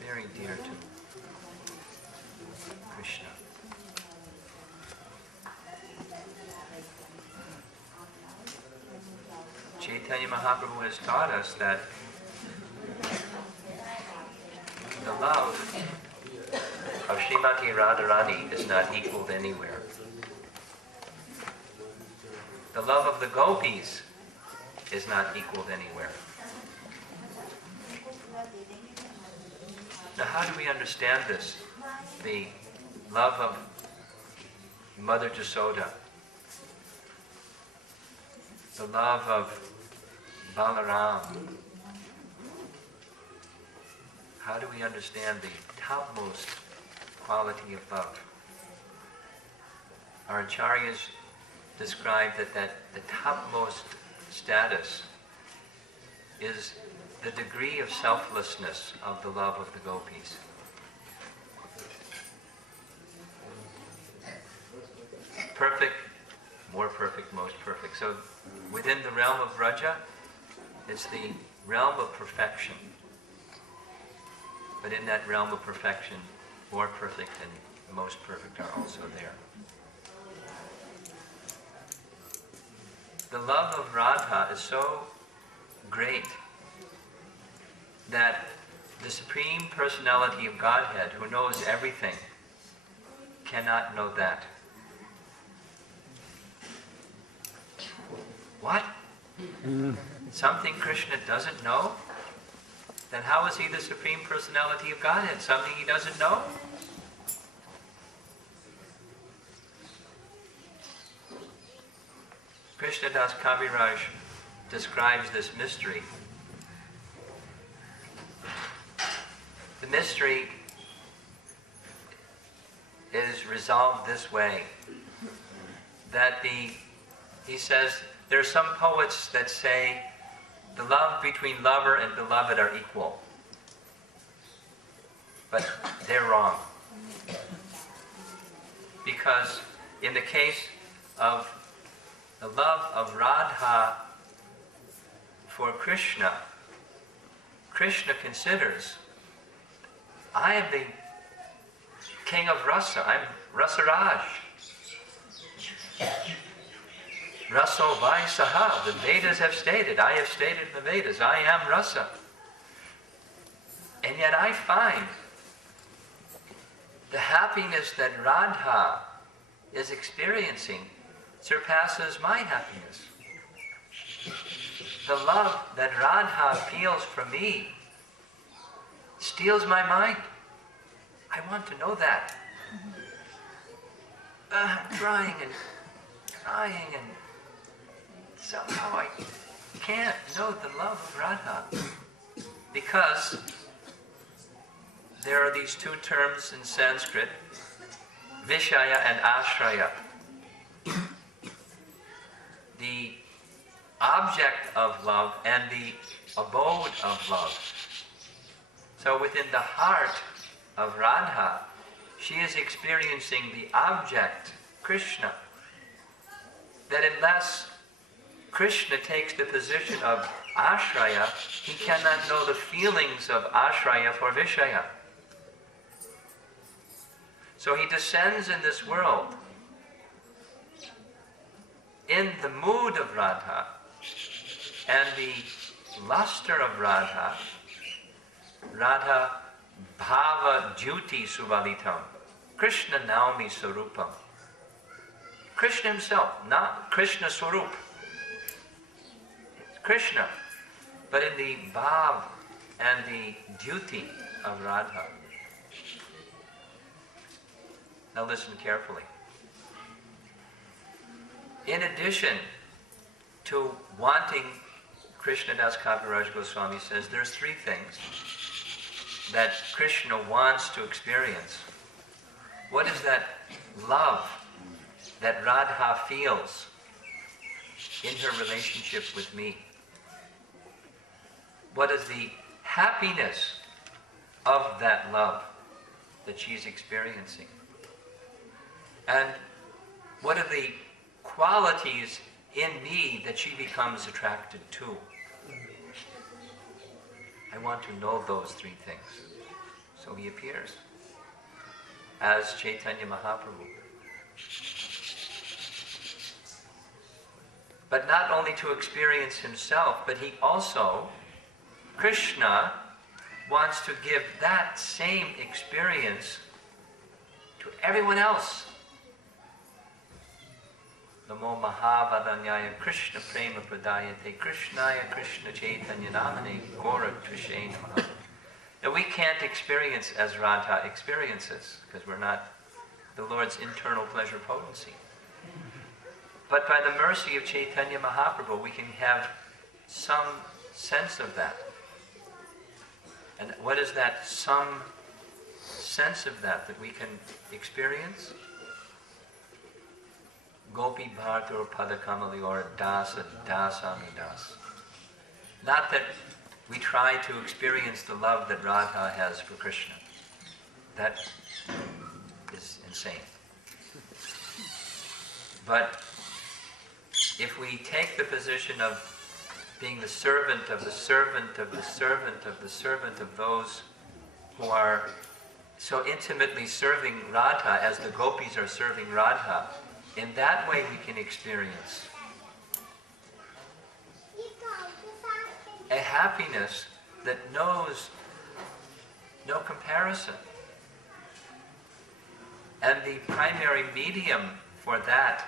Very dear to Krishna. Chaitanya Mahaprabhu has taught us that the love of Srimati Radharani is not equaled anywhere. The love of the gopis is not equaled anywhere. Now, how do we understand this? The love of Mother Jasoda, the love of Balaram. How do we understand the topmost quality of love? Our acharyas describe that the topmost status is the degree of selflessness of the love of the gopis. Perfect, more perfect, most perfect. So within the realm of Vraja, it's the realm of perfection. But in that realm of perfection, more perfect and most perfect are also there. The love of Radha is so great that the Supreme Personality of Godhead, who knows everything, cannot know that. What? Something Krishna doesn't know? Then how is he the Supreme Personality of Godhead? Something he doesn't know? Krishnadas Kaviraj describes this mystery. The mystery is resolved this way, that he says, there are some poets that say the love between lover and beloved are equal. But they're wrong. Because in the case of the love of Radha for Krishna, Krishna considers, I am the king of rasa, I'm Rasaraj. Raso Vai Saha, the Vedas have stated, I have stated in the Vedas, I am rasa. And yet I find the happiness that Radha is experiencing surpasses my happiness. The love that Radha feels for me steals my mind. I want to know that. I'm trying and somehow I can't know the love of Radha. Because there are these two terms in Sanskrit, Vishaya and Ashraya. The object of love and the abode of love. So within the heart of Radha, she is experiencing the object, Krishna. That unless Krishna takes the position of Ashraya, he cannot know the feelings of Ashraya for Vishaya. So he descends in this world in the mood of Radha and the luster of Radha, Radha Bhava Jyoti Suvalitam, Krishna Naumi Sarupam. Krishna himself, not Krishna Swarup. Krishna, but in the Bhav and the duty of Radha. Now listen carefully. In addition to wanting, Krishnadas Kaviraj Goswami says there's three things that Krishna wants to experience. What is that love that Radha feels in her relationship with me? What is the happiness of that love that she's experiencing? And what are the qualities in me that she becomes attracted to? I want to know those three things. So he appears as Chaitanya Mahaprabhu. But not only to experience himself, but he also, Krishna, wants to give that same experience to everyone else. Namo Mahavadanyaya Krishna Prema Pradayate Krishnaya Krishna Chaitanya Namane Gora Krishe Namaha. Now we can't experience as Radha experiences, because we're not the Lord's internal pleasure potency. But by the mercy of Chaitanya Mahaprabhu, we can have some sense of that. And what is that some sense of that we can experience? Gopi Bhartur Padakamali or Dasa Dasanudas. Not that we try to experience the love that Radha has for Krishna. That is insane. But if we take the position of being the servant of the servant of the servant of the servant of those who are so intimately serving Radha as the gopis are serving Radha. In that way we can experience a happiness that knows no comparison. And the primary medium for that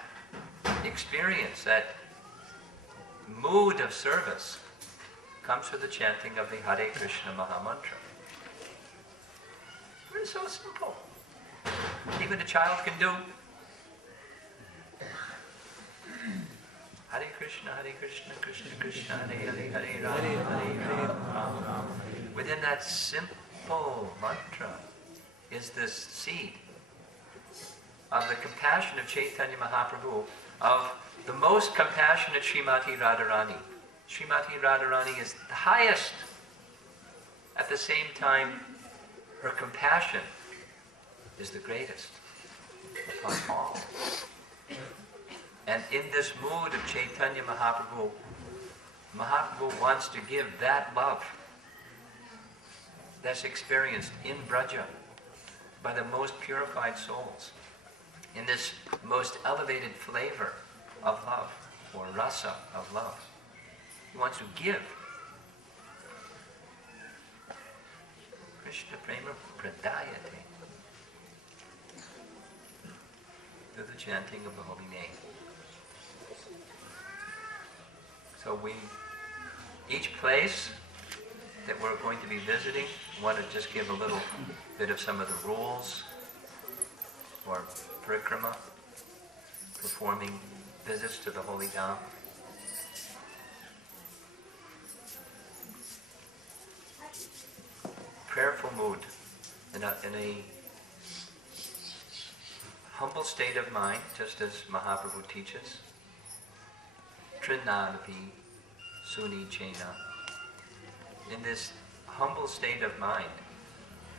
experience, that mood of service, comes through the chanting of the Hare Krishna Maha Mantra. It's so simple. Even a child can do. Hare Krishna, Krishna Krishna, Hare Hare, Hare Rama, Hare Rama. Within that simple mantra is this seed of the compassion of Chaitanya Mahaprabhu, of the most compassionate Srimati Radharani. Srimati Radharani is the highest. At the same time, her compassion is the greatest upon all. And in this mood of Chaitanya Mahaprabhu, Mahaprabhu wants to give that love that's experienced in Braja by the most purified souls, in this most elevated flavor of love, or rasa of love. He wants to give. Krishna Prema Pradayate, through the chanting of the holy name. So each place that we're going to be visiting, I want to just give a little bit of some of the rules for parikrama, performing visits to the holy dham. Prayerful mood, in a humble state of mind, just as Mahaprabhu teaches. Trinadapi Suni Chena. In this humble state of mind,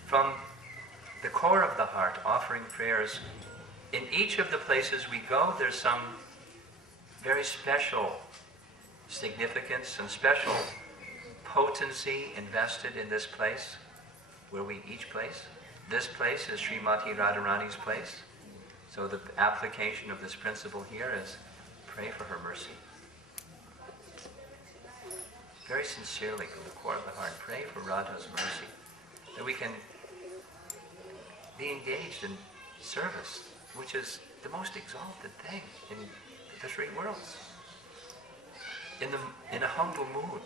from the core of the heart, offering prayers. In each of the places we go, there's some very special significance, some special potency invested in this place, where we each place. This place is Srimati Radharani's place. So the application of this principle here is pray for her mercy. Very sincerely, from the core of the heart, pray for Radha's mercy, that we can be engaged in service, which is the most exalted thing in the three worlds. In a humble mood,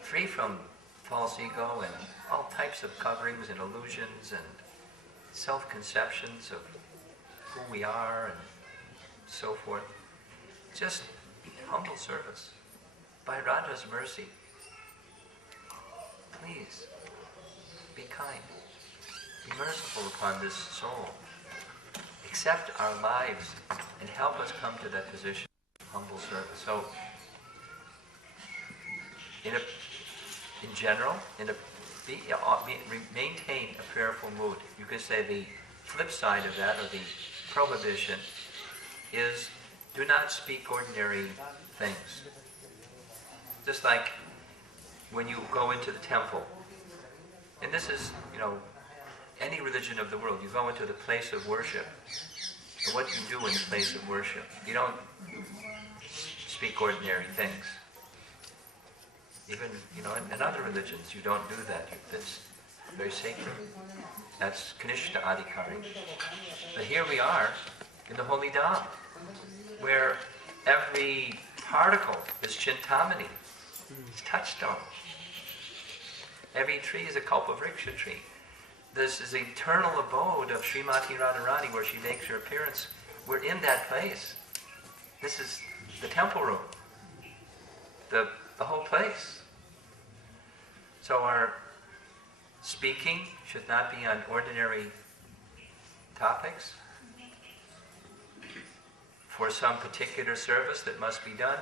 free from false ego and all types of coverings and illusions and self-conceptions of who we are and so forth. Just humble service. By Radha's mercy, please be kind. Be merciful upon this soul. Accept our lives and help us come to that position of humble service. So, in general, maintain a prayerful mood. You could say the flip side of that, or the prohibition, is do not speak ordinary things. Just like when you go into the temple, and this is, any religion of the world, you go into the place of worship, and what do you do in the place of worship? You don't speak ordinary things. Even, in other religions, you don't do that. That's very sacred. That's Kanishta Adhikari. But here we are, in the Holy Dham, where every particle is Chintamani. It's touchstone. Every tree is a Kalpavriksha tree. This is the eternal abode of Srimati Radharani, where she makes her appearance. We're in that place. This is the temple room. The whole place. So our speaking should not be on ordinary topics for some particular service that must be done.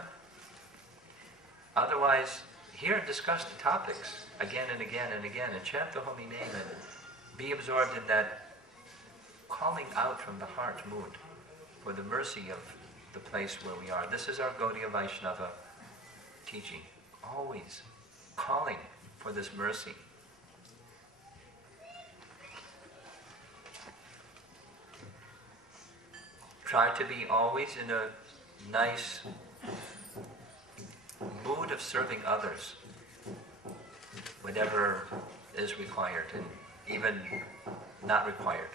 Otherwise, hear and discuss the topics again and again and again, and chant the holy name and be absorbed in that calling out from the heart mood for the mercy of the place where we are. This is our Gaudiya Vaishnava teaching. Always calling for this mercy. Try to be always in a nice mood of serving others, whatever is required and even not required.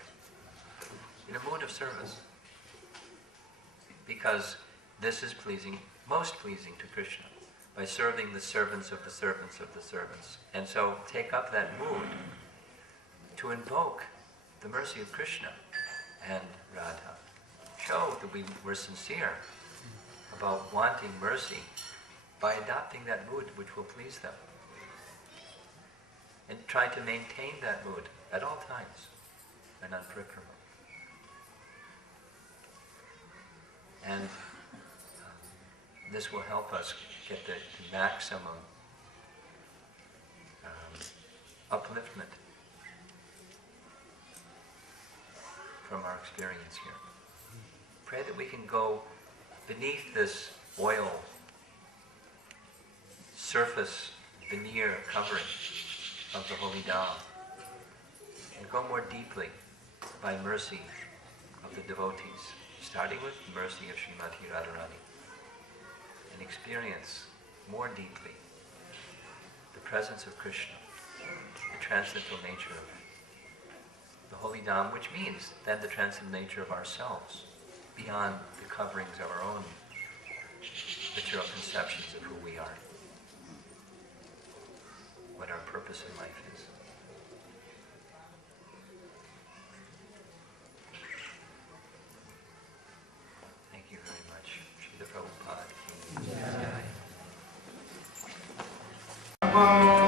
In a mood of service. Because this is pleasing, most pleasing to Krishna, by serving the servants of the servants of the servants. And so take up that mood to invoke the mercy of Krishna and Radha. Show that we're sincere about wanting mercy by adopting that mood which will please them. And try to maintain that mood at all times and on parikrama. And this will help us get the maximum upliftment from our experience here. Pray that we can go beneath this oil surface veneer covering of the Holy Dham and go more deeply by mercy of the devotees, starting with the mercy of Srimati Radharani, and experience more deeply the presence of Krishna, the transcendental nature of the Holy Dham, which means then the transcendental nature of ourselves, beyond the coverings of our own material conceptions of who we are, what our purpose in life is. Thank you very much. Srila Prabhupada ki jai. Namaste,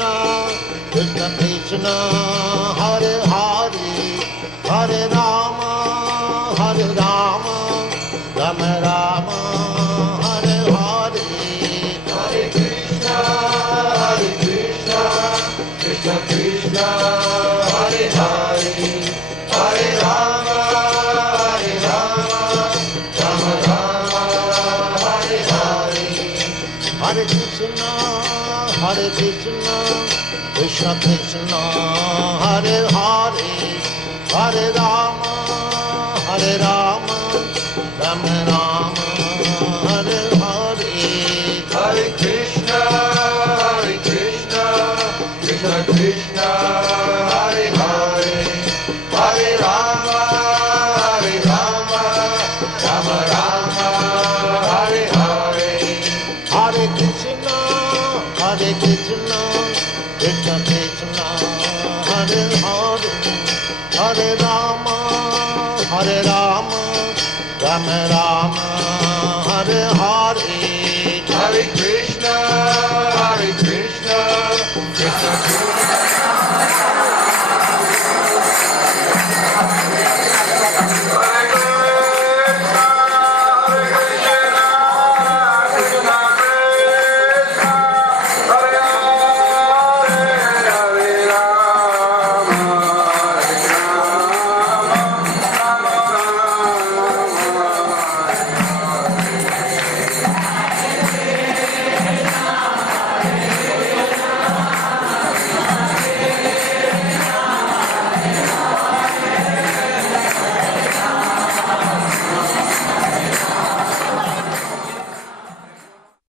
Krishna, Krishna Krishna, Hare Hare, Hare Rama, Hare Rama, Rama Rama, Hare Hare. Hare Krishna, Krishna Krishna, Hare Hare, Hare Rama, Rama Rama, Hare Hare. Hare Krishna, Krishna Krishna, Hare Hare, Hare Rama, Rama Rama, Hare Hare. Hare Krishna, Krishna Krishna, Hare Hare, Hare Rama, Rama Rama, Hare Hare. Hare Krishna, Krishna Krishna, Hare Hare, Hare Rama, Rama Rama,